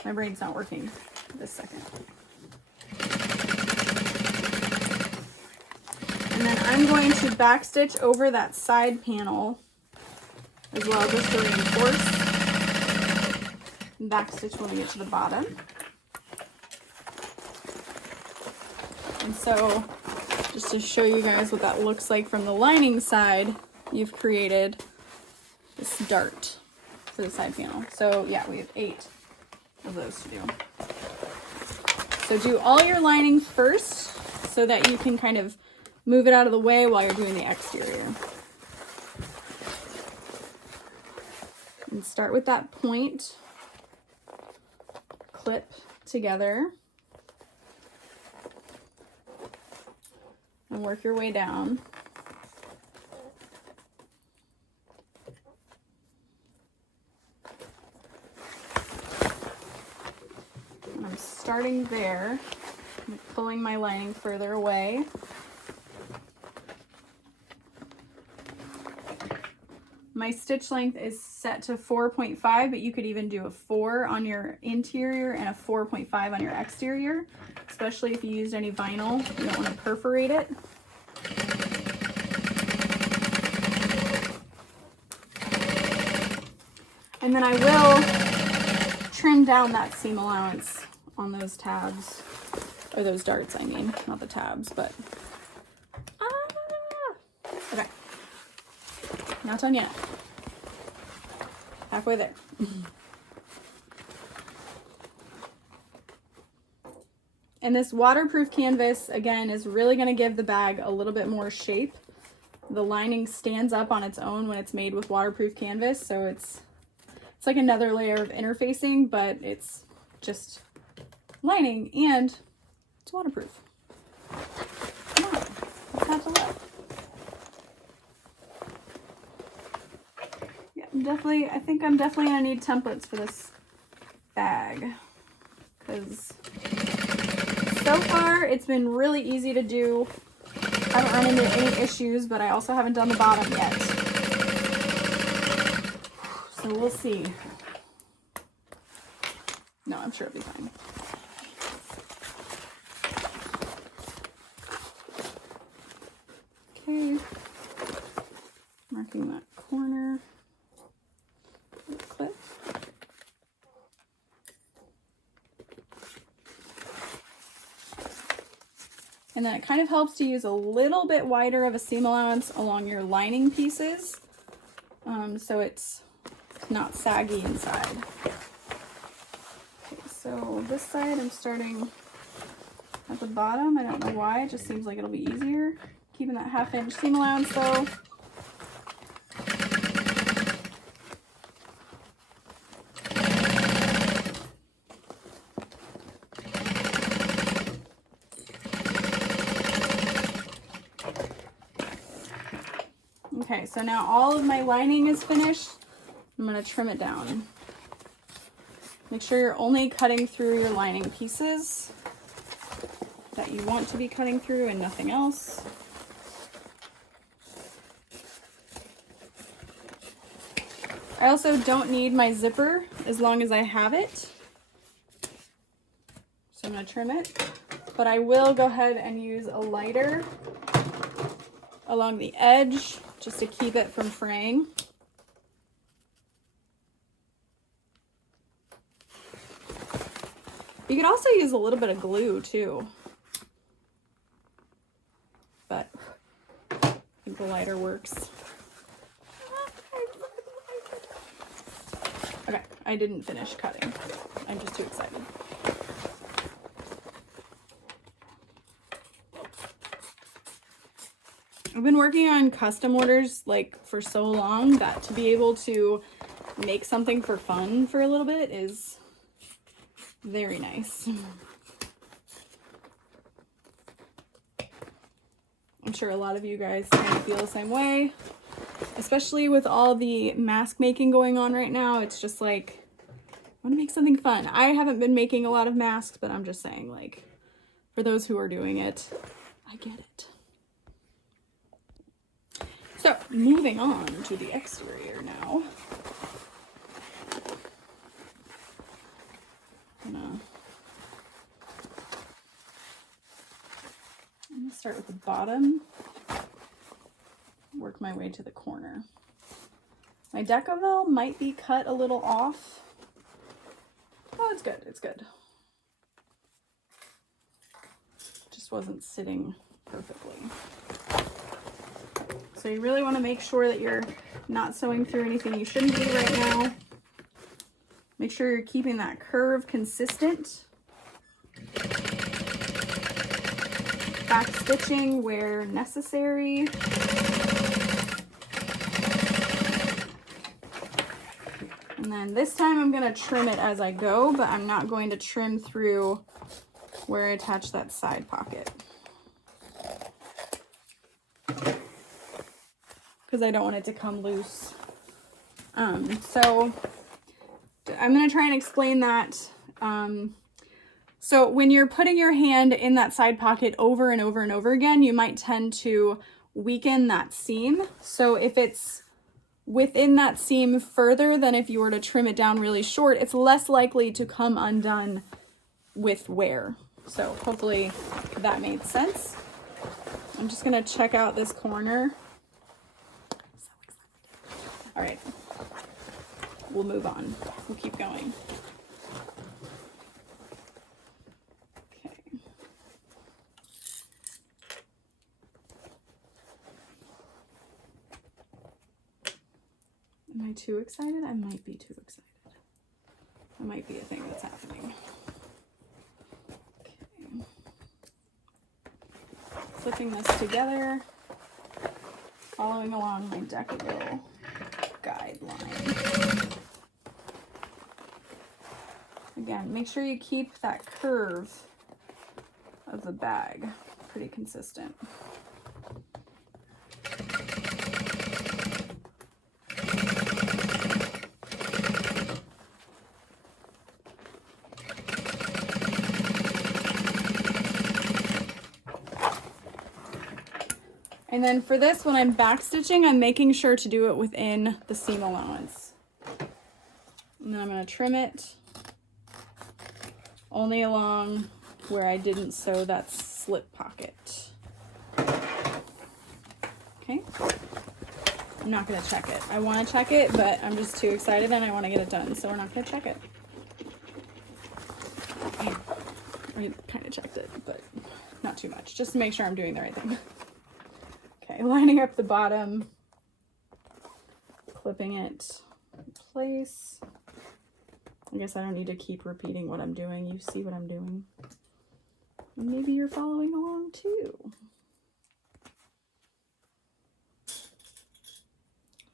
My brain's not working this second. And then I'm going to backstitch over that side panel as well, just to reinforce. Backstitch when we get to the bottom. And so, just to show you guys what that looks like from the lining side, you've created this dart for the side panel. So yeah, we have 8 of those to do. So do all your lining first so that you can kind of move it out of the way while you're doing the exterior. And start with that point, clip together, and work your way down. I'm starting there, I'm pulling my lining further away. My stitch length is set to 4.5, but you could even do a 4 on your interior and a 4.5 on your exterior, especially if you used any vinyl. You don't want to perforate it. And then I will trim down that seam allowance on those tabs, or those darts, I mean, not the tabs, but okay, not done yet. Halfway there. And this waterproof canvas, again, is really going to give the bag a little bit more shape. The lining stands up on its own when it's made with waterproof canvas, so it's like another layer of interfacing, but it's just lining, and It's waterproof. Come on, let's have a look. Yeah, I think I'm definitely gonna need templates for this bag, because so far it's been really easy to do. I haven't run into any issues, but I also haven't done the bottom yet. So we'll see. No, I'm sure it'll be fine. Okay, marking that corner with a clip. And then it kind of helps to use a little bit wider of a seam allowance along your lining pieces, so it's not saggy inside. Okay, so this side I'm starting at the bottom. I don't know why, it just seems like it'll be easier. Keeping that 1/2 inch seam allowance though. Okay, so now all of my lining is finished. I'm going to trim it down. Make sure you're only cutting through your lining pieces that you want to be cutting through and nothing else. I also don't need my zipper as long as I have it. So I'm going to trim it, but I will go ahead and use a lighter along the edge just to keep it from fraying. You could also use a little bit of glue too, but I think the lighter works. Okay, I didn't finish cutting. I'm just too excited. I've been working on custom orders like for so long that to be able to make something for fun for a little bit is very nice. I'm sure a lot of you guys kind of feel the same way, especially with all the mask making going on right now. It's just like, I want to make something fun. I haven't been making a lot of masks, but I'm just saying, like, for those who are doing it, I get it. So, moving on to the exterior now. I'm gonna start with the bottom, work my way to the corner. My decavel might be cut a little off. Oh, it's good, it's good. Just wasn't sitting perfectly. So you really want to make sure that you're not sewing through anything you shouldn't be right now. Make sure you're keeping that curve consistent. Back stitching where necessary. And then this time I'm going to trim it as I go, but I'm not going to trim through where I attach that side pocket, because I don't want it to come loose. So I'm going to try and explain that. So when you're putting your hand in that side pocket over and over and over again, you might tend to weaken that seam. So if it's within that seam further than if you were to trim it down really short, it's less likely to come undone with wear. So hopefully that made sense. I'm just going to check out this corner. All right, we'll move on. We'll keep going. Okay. Am I too excited? I might be too excited. That might be a thing that's happening. Okay. Flipping this together, following along my decavel guideline. Again, make sure you keep that curve of the bag. Pretty consistent. And then for this, when I'm back stitching, I'm making sure to do it within the seam allowance. And then I'm going to trim it only along where I didn't sew that slip pocket. Okay. I'm not going to check it. I want to check it, but I'm just too excited and I want to get it done, so we're not going to check it. I kind of checked it, but not too much, just to make sure I'm doing the right thing. Okay, lining up the bottom, clipping it in place. I guess I don't need to keep repeating what I'm doing. You see what I'm doing. Maybe you're following along too.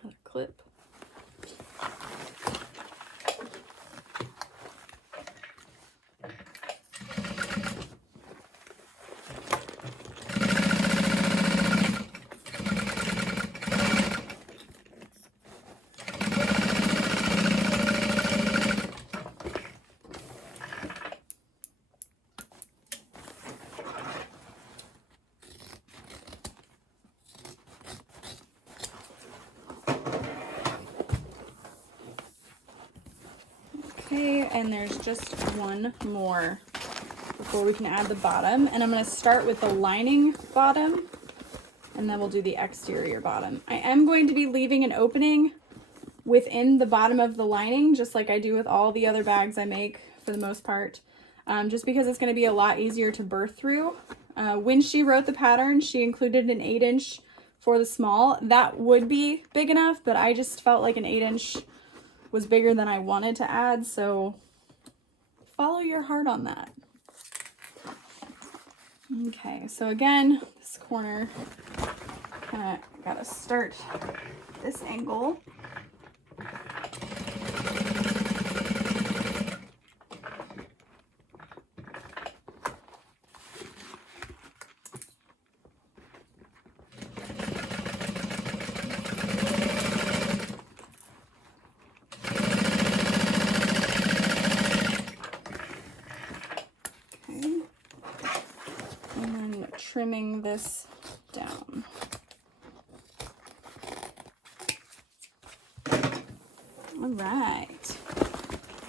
Another clip. Okay, and there's just one more before we can add the bottom. And I'm going to start with the lining bottom, and then we'll do the exterior bottom. I am going to be leaving an opening within the bottom of the lining, just like I do with all the other bags I make for the most part, just because it's going to be a lot easier to birth through. When she wrote the pattern, she included an 8-inch for the small. That would be big enough, but I just felt like an 8-inch was bigger than I wanted to add, so follow your heart on that. Okay, so again, this corner, kind of gotta start this angle. Trimming this down. All right.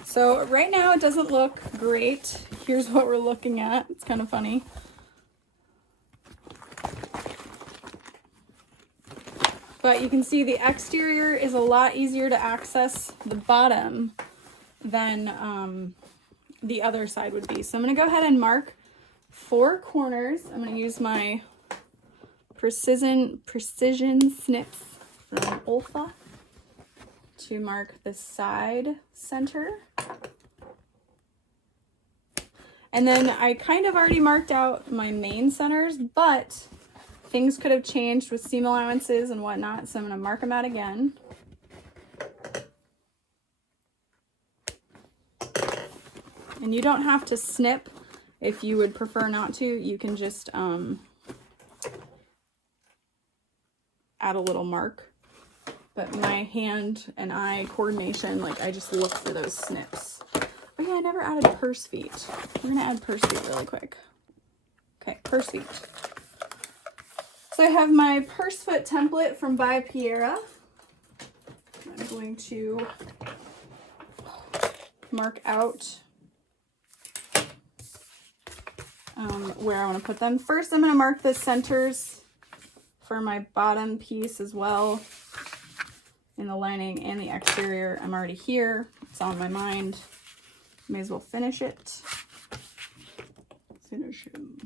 So right now it doesn't look great. Here's what we're looking at. It's kind of funny. But you can see the exterior is a lot easier to access the bottom than the other side would be. So I'm going to go ahead and mark 4 corners. I'm going to use my precision sniffs from Olfa to mark the side center. And then I kind of already marked out my main centers, but things could have changed with seam allowances and whatnot, so I'm going to mark them out again. And you don't have to snip. If you would prefer not to, you can just add a little mark. But my hand and eye coordination, like I just look for those snips. Oh yeah, I never added purse feet. We're gonna add purse feet really quick. Okay, purse feet. So I have my purse foot template from By Piera. I'm going to mark out where I want to put them. First, I'm going to mark the centers for my bottom piece as well in the lining and the exterior. I'm already here. It's on my mind. May as well finish it. Finish him.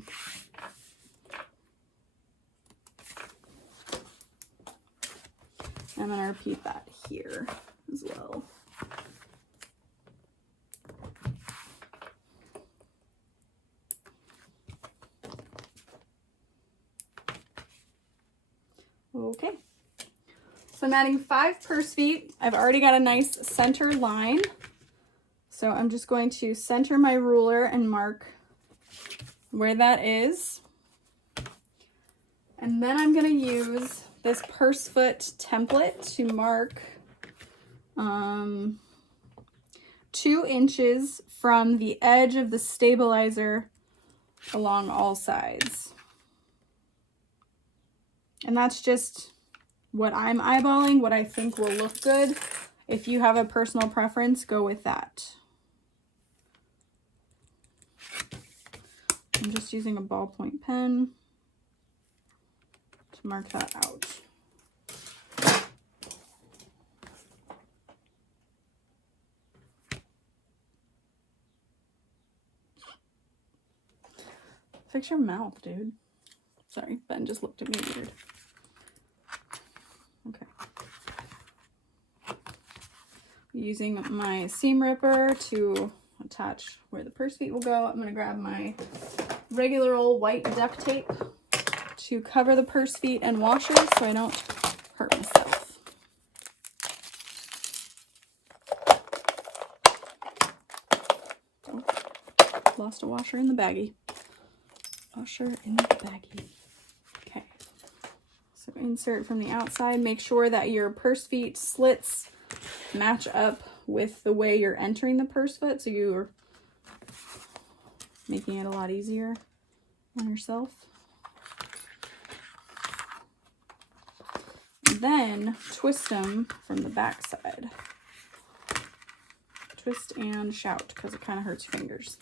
I'm going to repeat that here as well. Okay, so I'm adding 5 purse feet. I've already got a nice center line. So I'm just going to center my ruler and mark where that is. And then I'm gonna use this purse foot template to mark 2 inches from the edge of the stabilizer along all sides. And that's just what I'm eyeballing, what I think will look good. If you have a personal preference, go with that. I'm just using a ballpoint pen to mark that out. Fix your mouth, dude. Sorry, Ben just looked at me weird. Okay. Using my seam ripper to attach where the purse feet will go, I'm gonna grab my regular old white duct tape to cover the purse feet and washers so I don't hurt myself. Oh, lost a washer in the baggie. Washer in the baggie. Okay. So insert from the outside. Make sure that your purse feet slits match up with the way you're entering the purse foot, so you're making it a lot easier on yourself. Then twist them from the back side. Twist and shout because it kind of hurts your fingers.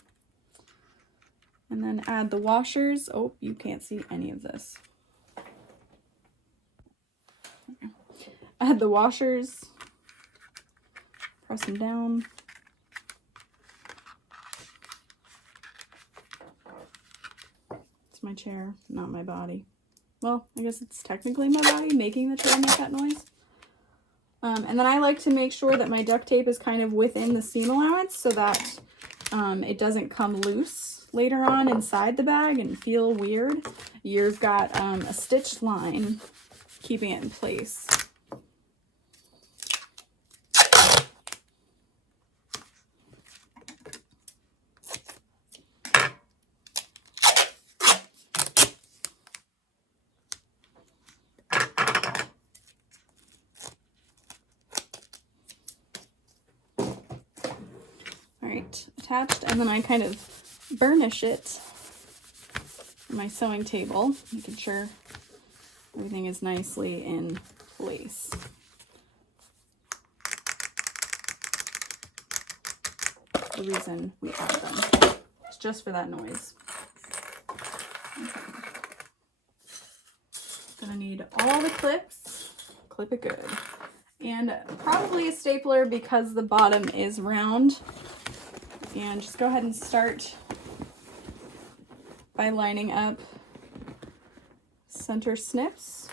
And then add the washers. Oh, you can't see any of this. Okay. Add the washers. Press them down. It's my chair, not my body. Well, I guess it's technically my body making the chair make that noise. And then I like to make sure that my duct tape is kind of within the seam allowance so that it doesn't come loose later on inside the bag and feel weird. You've got a stitched line keeping it in place. Attached, and then I kind of burnish it on my sewing table, making sure everything is nicely in place. The reason we add them is just for that noise. Okay. Gonna need all the clips. Clip it good. And probably a stapler because the bottom is round. And just go ahead and start by lining up center snips.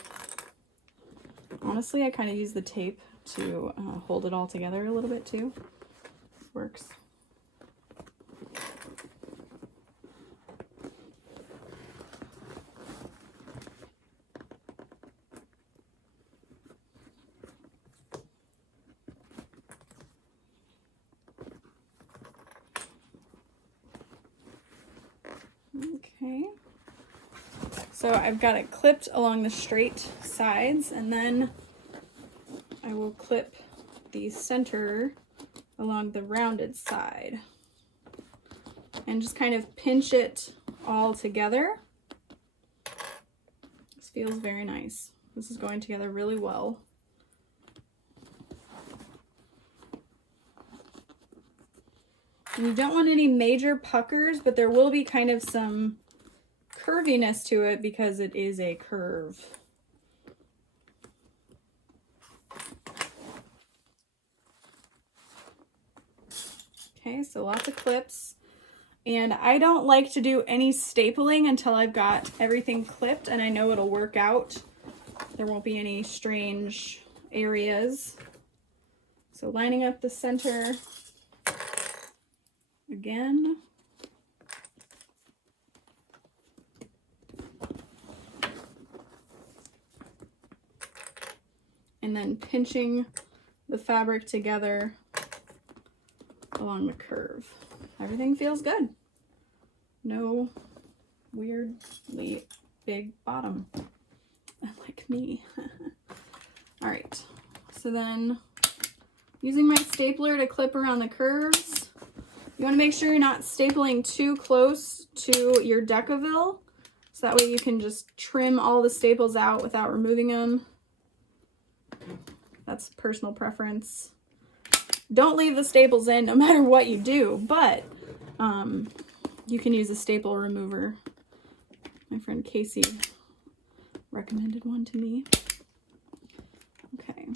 Honestly, I kind of use the tape to hold it all together a little bit too. Works. Okay, so I've got it clipped along the straight sides, and then I will clip the center along the rounded side and just kind of pinch it all together. This feels very nice. This is going together really well. And you don't want any major puckers, but there will be kind of some curviness to it because it is a curve. Okay, so lots of clips. And I don't like to do any stapling until I've got everything clipped and I know it'll work out. There won't be any strange areas. So lining up the center again. And then pinching the fabric together along the curve. Everything feels good. No weirdly big bottom, like me. All right, so then using my stapler to clip around the curves, you want to make sure you're not stapling too close to your decaville, so that way you can just trim all the staples out without removing them. That's personal preference. Don't leave the staples in no matter what you do, but you can use a staple remover. My friend Casey recommended one to me. Okay.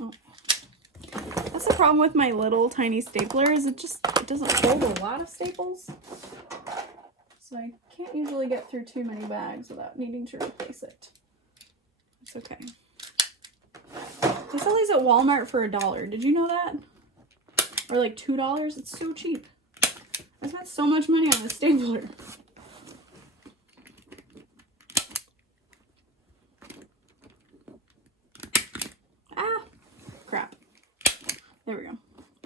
Oh. That's the problem with my little tiny stapler, is it doesn't hold a lot of staples. So I can't usually get through too many bags without needing to replace it. It's okay. They sell these at Walmart for $1. Did you know that? Or like $2? It's so cheap. I spent so much money on this stapler. Ah, crap. There we go.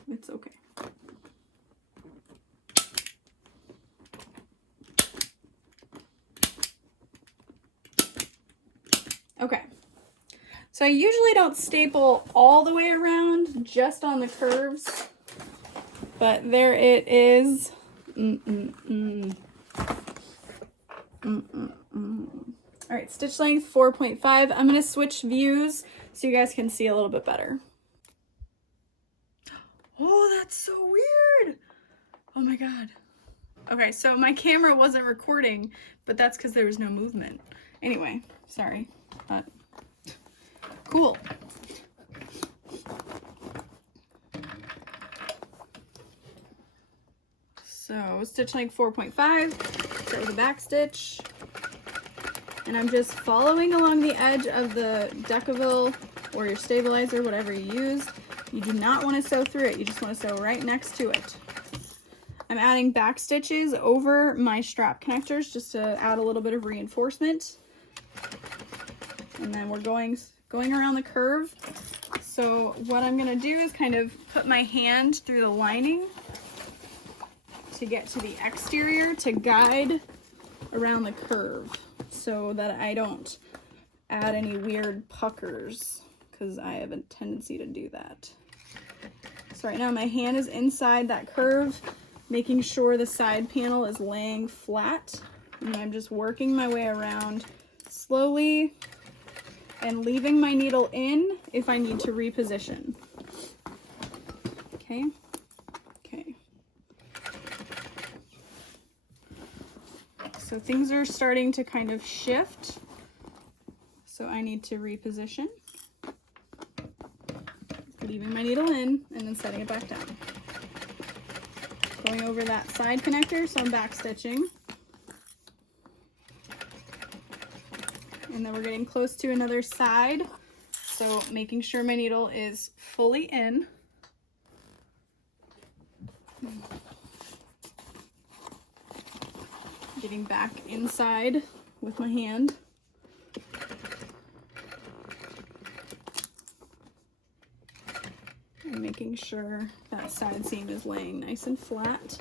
It's okay. Okay. So I usually don't staple all the way around, just on the curves, but there it is. All right, stitch length 4.5. I'm going to switch views so you guys can see a little bit better. Oh, that's so weird. Oh my God. Okay, so my camera wasn't recording, but that's because there was no movement. Anyway, sorry, but cool. So stitch length 4.5, start with a back stitch, and I'm just following along the edge of the decaville or your stabilizer, whatever you use. You do not want to sew through it, you just want to sew right next to it. I'm adding back stitches over my strap connectors just to add a little bit of reinforcement. And then we're going around the curve. So what I'm gonna do is kind of put my hand through the lining to get to the exterior to guide around the curve so that I don't add any weird puckers, because I have a tendency to do that. So right now my hand is inside that curve, making sure the side panel is laying flat, and I'm just working my way around slowly and leaving my needle in if I need to reposition. Okay. Okay. So things are starting to kind of shift, so I need to reposition. Leaving my needle in and then setting it back down. Going over that side connector, so I'm back stitching. And then we're getting close to another side, so making sure my needle is fully in. Getting back inside with my hand. And making sure that side seam is laying nice and flat.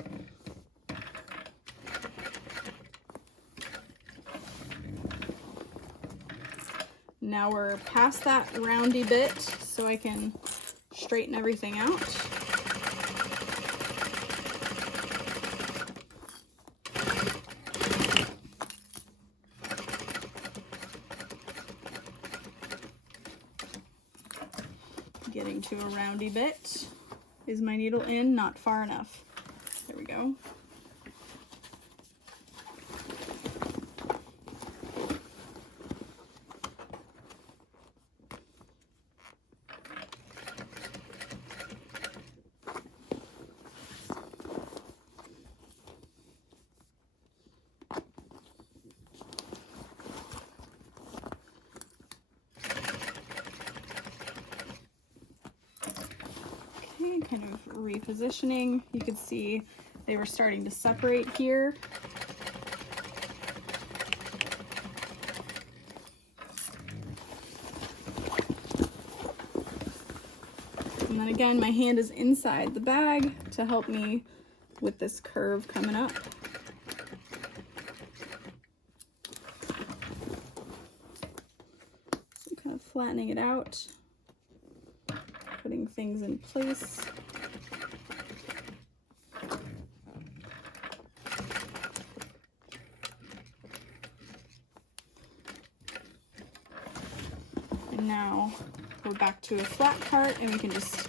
Now we're past that roundy bit, so I can straighten everything out. Getting to a roundy bit. Is my needle in? Not far enough. There we go. Kind of repositioning. You could see they were starting to separate here. And then again, my hand is inside the bag to help me with this curve coming up. So kind of flattening it out, putting things in place. And now go back to a flat part and we can just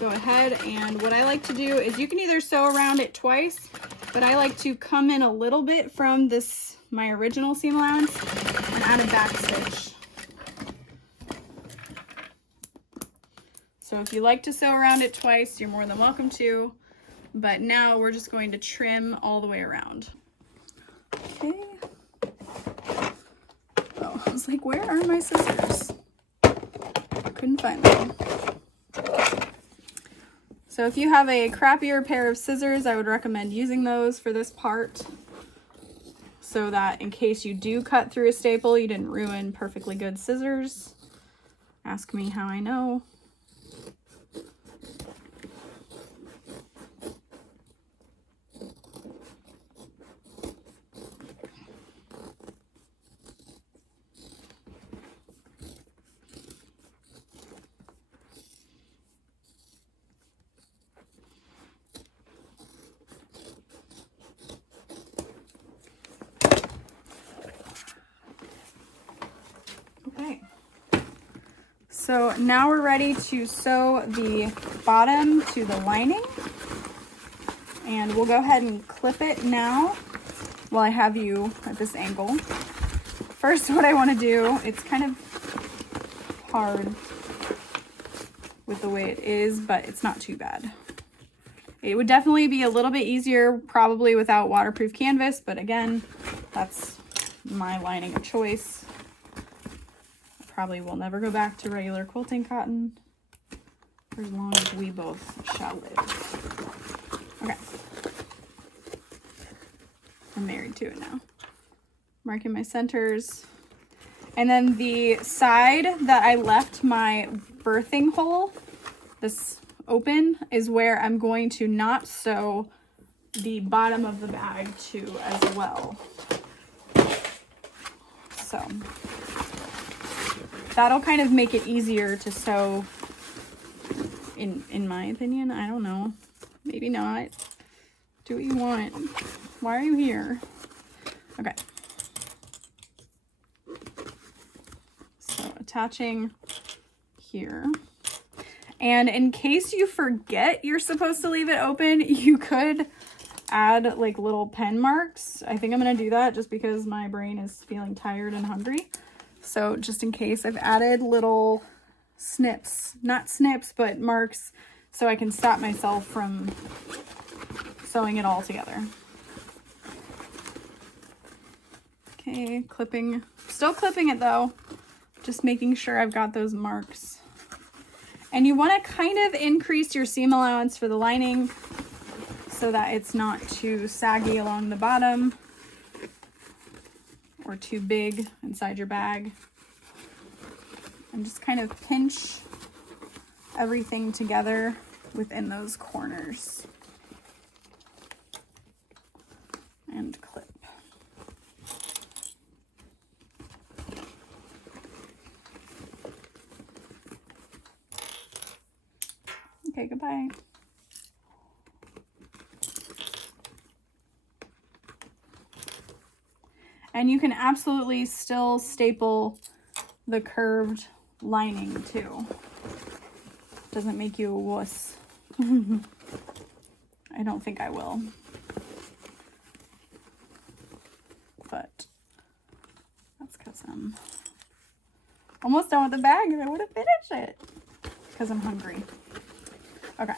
go ahead, and what I like to do is you can either sew around it twice, but I like to come in a little bit from this, my original seam allowance, and add a back stitch. So if you like to sew around it twice, you're more than welcome to, but now we're just going to trim all the way around. Okay. Oh, I was like, where are my scissors? Couldn't find them. So if you have a crappier pair of scissors, I would recommend using those for this part, so that in case you do cut through a staple, you didn't ruin perfectly good scissors. Ask me how I know. Okay, so now we're ready to sew the bottom to the lining, and we'll go ahead and clip it now while I have you at this angle. First, what I want to do, it's kind of hard with the way it is, but it's not too bad. It would definitely be a little bit easier probably without waterproof canvas, but again, that's my lining of choice. Probably will never go back to regular quilting cotton for as long as we both shall live. Okay. I'm married to it now. Marking my centers. And then the side that I left my birthing hole, this open, is where I'm going to not sew the bottom of the bag to as well. So that'll kind of make it easier to sew, in my opinion. I don't know. Maybe not. Do what you want. Why are you here? Okay. So attaching here. And in case you forget you're supposed to leave it open, you could add like little pen marks. I think I'm going to do that just because my brain is feeling tired and hungry. So just in case, I've added little snips, not snips, but marks, so I can stop myself from sewing it all together. Okay, clipping, still clipping it though, just making sure I've got those marks. And you want to kind of increase your seam allowance for the lining so that it's not too saggy along the bottom or too big inside your bag. And just kind of pinch everything together within those corners. And clip. Okay, goodbye. And you can absolutely still staple the curved lining too. Doesn't make you a wuss. I don't think I will. But that's because I'm almost done with the bag and I would have finished it. Because I'm hungry. Okay.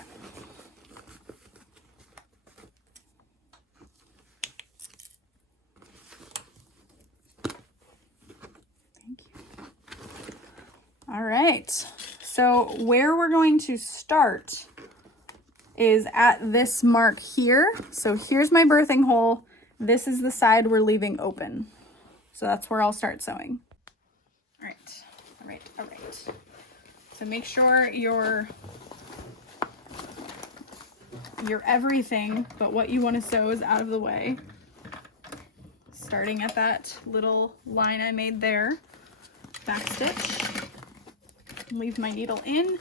All right, so where we're going to start is at this mark here. So here's my birthing hole. This is the side we're leaving open. So that's where I'll start sewing. All right, all right, all right. So make sure your your everything, but what you want to sew is out of the way. Starting at that little line I made there, back stitch, leave my needle in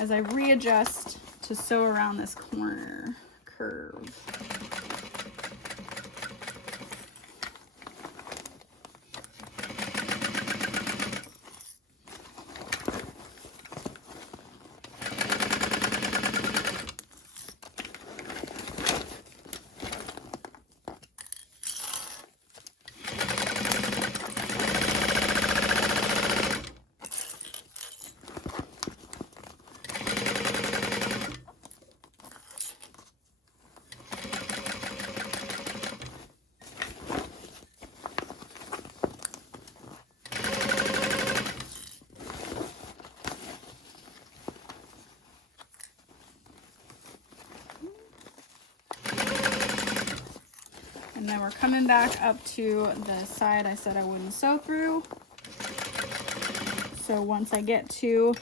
as I readjust to sew around this corner curve. And then we're coming back up to the side I said I wouldn't sew through. So once I get to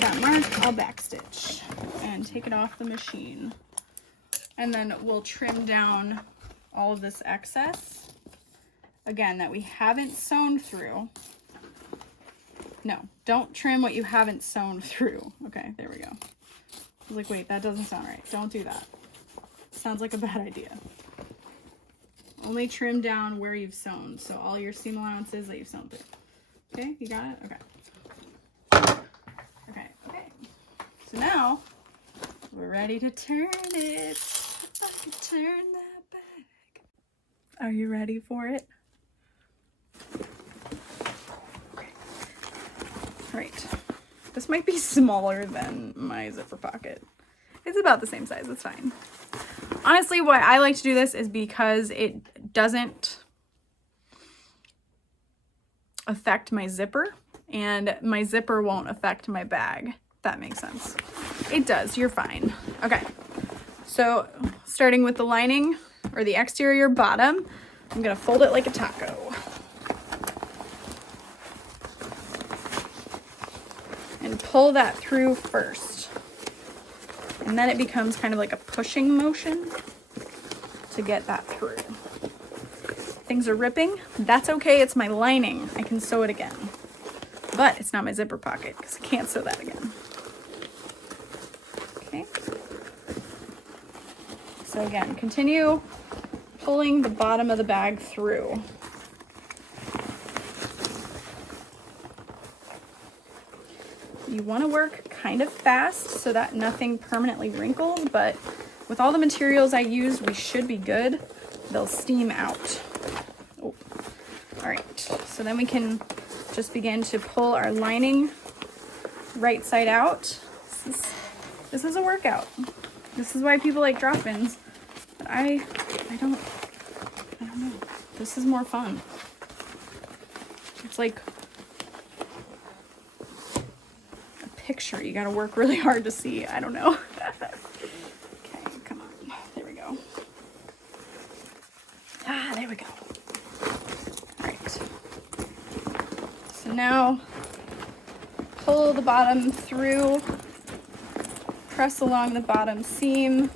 that mark, I'll backstitch and take it off the machine. And then we'll trim down all of this excess, again, that we haven't sewn through. No, don't trim what you haven't sewn through. Okay, there we go. I was like, wait, that doesn't sound right. Don't do that. Sounds like a bad idea. Only trim down where you've sewn, so all your seam allowances that you've sewn through. Okay, you got it? Okay. Okay. So now we're ready to turn it. If I could turn that back. Are you ready for it? Okay. All right. This might be smaller than my zipper pocket. It's about the same size. It's fine. Honestly, why I like to do this is because it doesn't affect my zipper, and my zipper won't affect my bag. If that makes sense. It does. You're fine. Okay. So starting with the lining or the exterior bottom, I'm going to fold it like a taco. And pull that through first. And then it becomes kind of like a pushing motion to get that through. Things are ripping. That's okay. It's my lining. I can sew it again. But it's not my zipper pocket because I can't sew that again. Okay. So again, continue pulling the bottom of the bag through. You want to work kind of fast so that nothing permanently wrinkles, but with all the materials I used, we should be good. They'll steam out. Oh. All right, so then we can just begin to pull our lining right side out. This is a workout. This is why people like drop-ins. But I don't know. This is more fun. It's like picture you got to work really hard to see. I don't know. Okay, come on. There we go. Ah, there we go. All right. So now pull the bottom through, press along the bottom seam.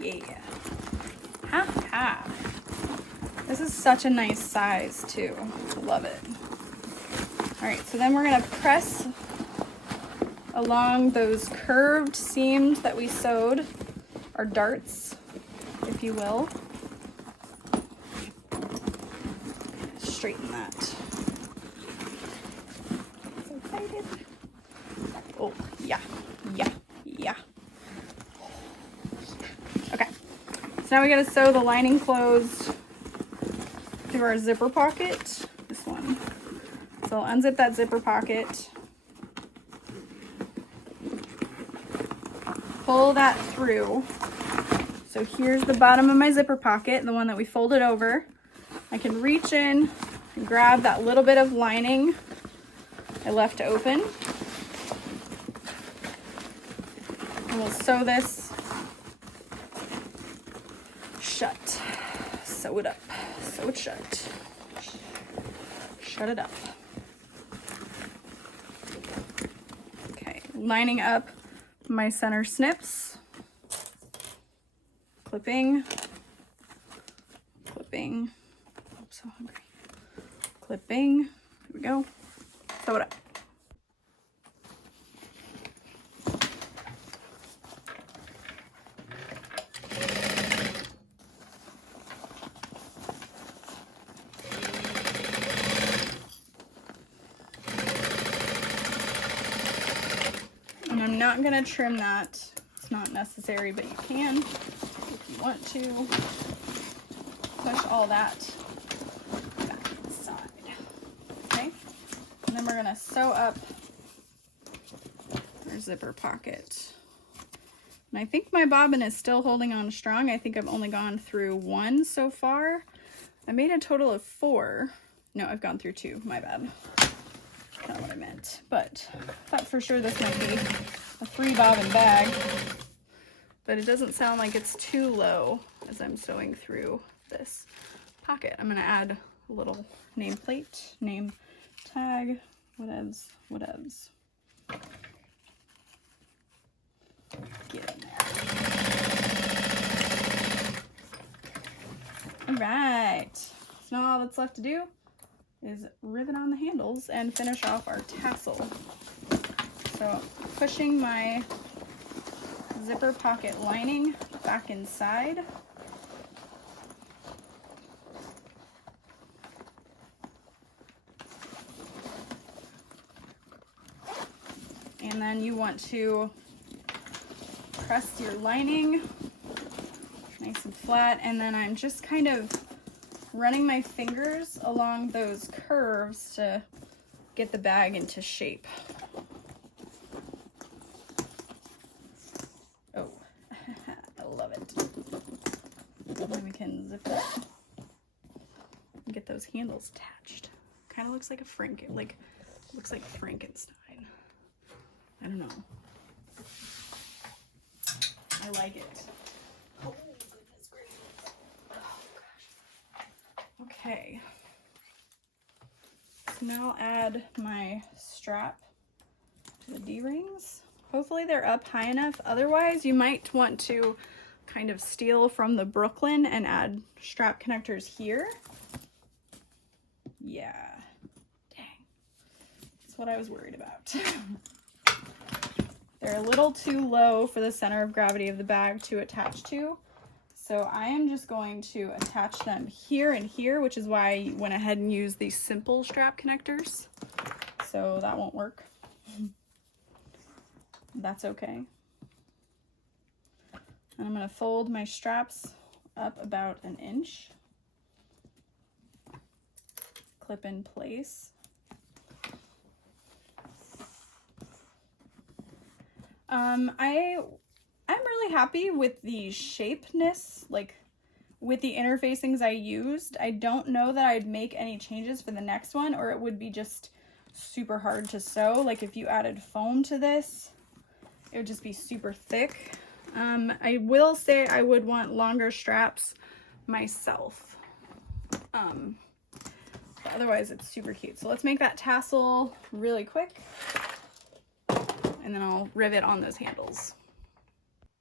Yeah. Ha ha. This is such a nice size too. Love it. All right, so then we're gonna press along those curved seams that we sewed, or darts, if you will. Straighten that. So excited. Oh, yeah. Okay, so now we gotta sew the lining closed through our zipper pocket, this one. So I'll unzip that zipper pocket, pull that through. So here's the bottom of my zipper pocket, the one that we folded over. I can reach in and grab that little bit of lining I left open. And we'll sew this shut. Sew it up. Sew it shut. Shut it up. lining up my center snips, clipping, clipping, I'm so hungry, clipping, here we go, sew it up. And I'm not gonna trim that. It's not necessary, but you can if you want to. Push all that back inside. Okay? And then we're gonna sew up our zipper pocket. And I think my bobbin is still holding on strong. I think I've only gone through 1 so far. I made a total of 4. No, I've gone through 2, my bad. Not what I meant, but I thought for sure this might be a 3 bobbin bag, but it doesn't sound like it's too low as I'm sewing through this pocket. I'm gonna add a little nameplate, name tag, whatevs, whatevs. Get in there. All right, so now all that's left to do is rivet on the handles and finish off our tassel. So pushing my zipper pocket lining back inside. And then you want to press your lining nice and flat, and then I'm just kind of running my fingers along those curves to get the bag into shape. Oh, I love it. Then we can zip it and get those handles attached. Kind of looks like a looks like Frankenstein. I don't know. I like it. Oh, goodness gracious. Oh, gosh. Okay. So now I'll add my strap to the D-rings. Hopefully they're up high enough. Otherwise, you might want to kind of steal from the Brooklyn and add strap connectors here. Yeah. Dang. That's what I was worried about. They're a little too low for the center of gravity of the bag to attach to. So I am just going to attach them here and here, which is why I went ahead and used these simple strap connectors. So that won't work. That's okay. And I'm going to fold my straps up about 1 inch. Clip in place. I'm really happy with the shapeness, like with the interfacings I used. I don't know that I'd make any changes for the next one, or it would be just super hard to sew. Like if you added foam to this, it would just be super thick. I will say I would want longer straps myself. But otherwise it's super cute. So let's make that tassel really quick, and then I'll rivet on those handles.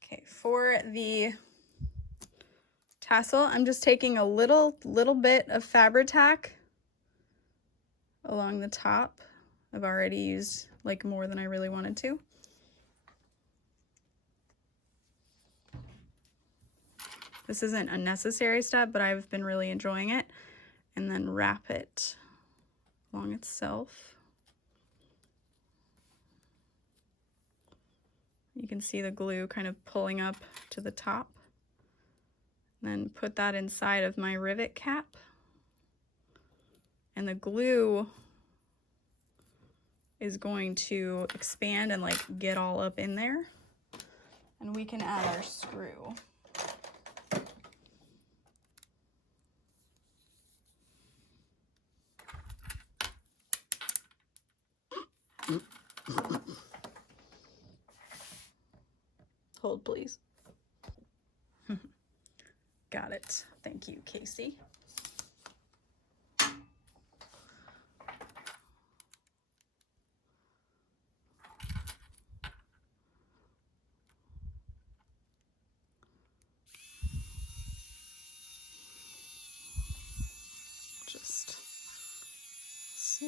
Okay, for the tassel, I'm just taking a little bit of Fabri-Tac along the top. I've already used like more than I really wanted to. This isn't a necessary step, but I've been really enjoying it. And then wrap it along itself. You can see the glue kind of pulling up to the top. And then put that inside of my rivet cap. And the glue is going to expand and like get all up in there. And we can add our screw. Hold, please. Got it. Thank you, Casey.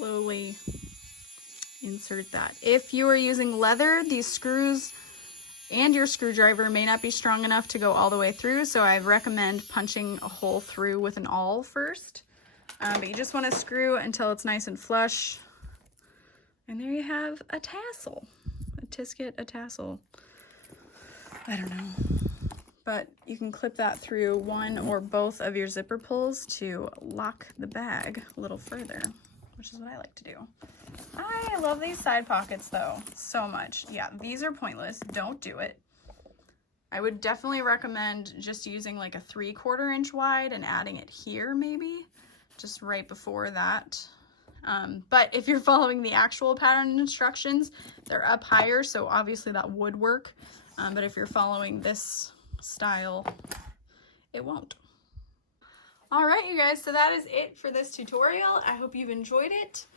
slowly insert that. If you are using leather, these screws and your screwdriver may not be strong enough to go all the way through, so I recommend punching a hole through with an awl first. But you just want to screw until it's nice and flush. And there you have a tassel. A tisket, a tassel. I don't know. But you can clip that through one or both of your zipper pulls to lock the bag a little further, which is what I like to do. I love these side pockets though, so much. Yeah, these are pointless. Don't do it. I would definitely recommend just using like a 3/4 inch wide and adding it here maybe, just right before that. But if you're following the actual pattern instructions, they're up higher, so obviously that would work. But if you're following this style, it won't. All right, you guys, so that is it for this tutorial. I hope you've enjoyed it.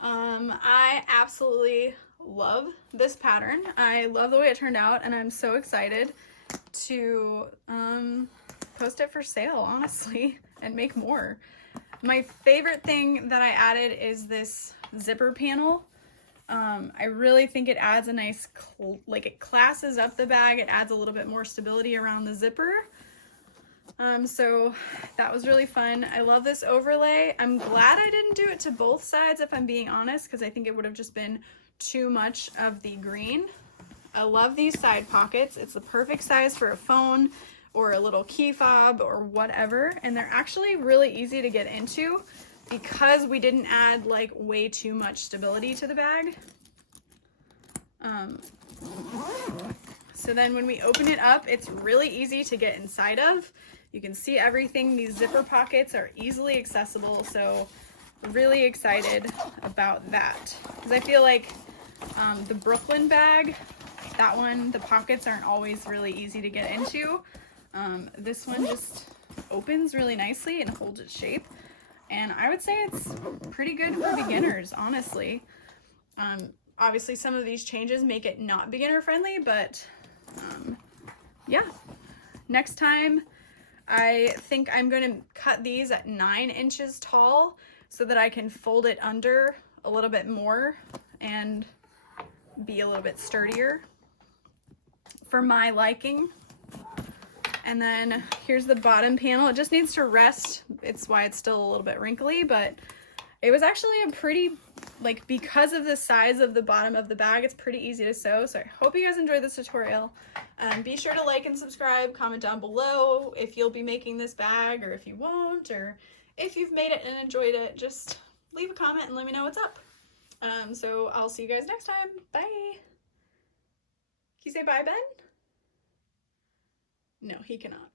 I absolutely love this pattern. I love the way it turned out, and I'm so excited to post it for sale, honestly, and make more. My favorite thing that I added is this zipper panel. I really think it adds a nice, it classes up the bag. It adds a little bit more stability around the zipper. So that was really fun. I love this overlay. I'm glad I didn't do it to both sides, if I'm being honest, because I think it would have just been too much of the green. I love these side pockets. It's the perfect size for a phone or a little key fob or whatever. And they're actually really easy to get into because we didn't add like way too much stability to the bag. So then when we open it up, it's really easy to get inside of. You can see everything. These zipper pockets are easily accessible, so really excited about that. Because I feel like the Brooklyn bag, that one, the pockets aren't always really easy to get into. This one just opens really nicely and holds its shape. And I would say it's pretty good for beginners, honestly. Obviously, some of these changes make it not beginner friendly, but yeah. Next time, I think I'm going to cut these at 9 inches tall so that I can fold it under a little bit more and be a little bit sturdier for my liking. And then here's the bottom panel. It just needs to rest. It's why it's still a little bit wrinkly, but it was actually a pretty, because of the size of the bottom of the bag, it's pretty easy to sew. So I hope you guys enjoyed this tutorial. Be sure to like and subscribe, comment down below if you'll be making this bag or if you won't, or if you've made it and enjoyed it, just leave a comment and let me know what's up. So I'll see you guys next time. Bye. Can you say bye, Ben? No, he cannot.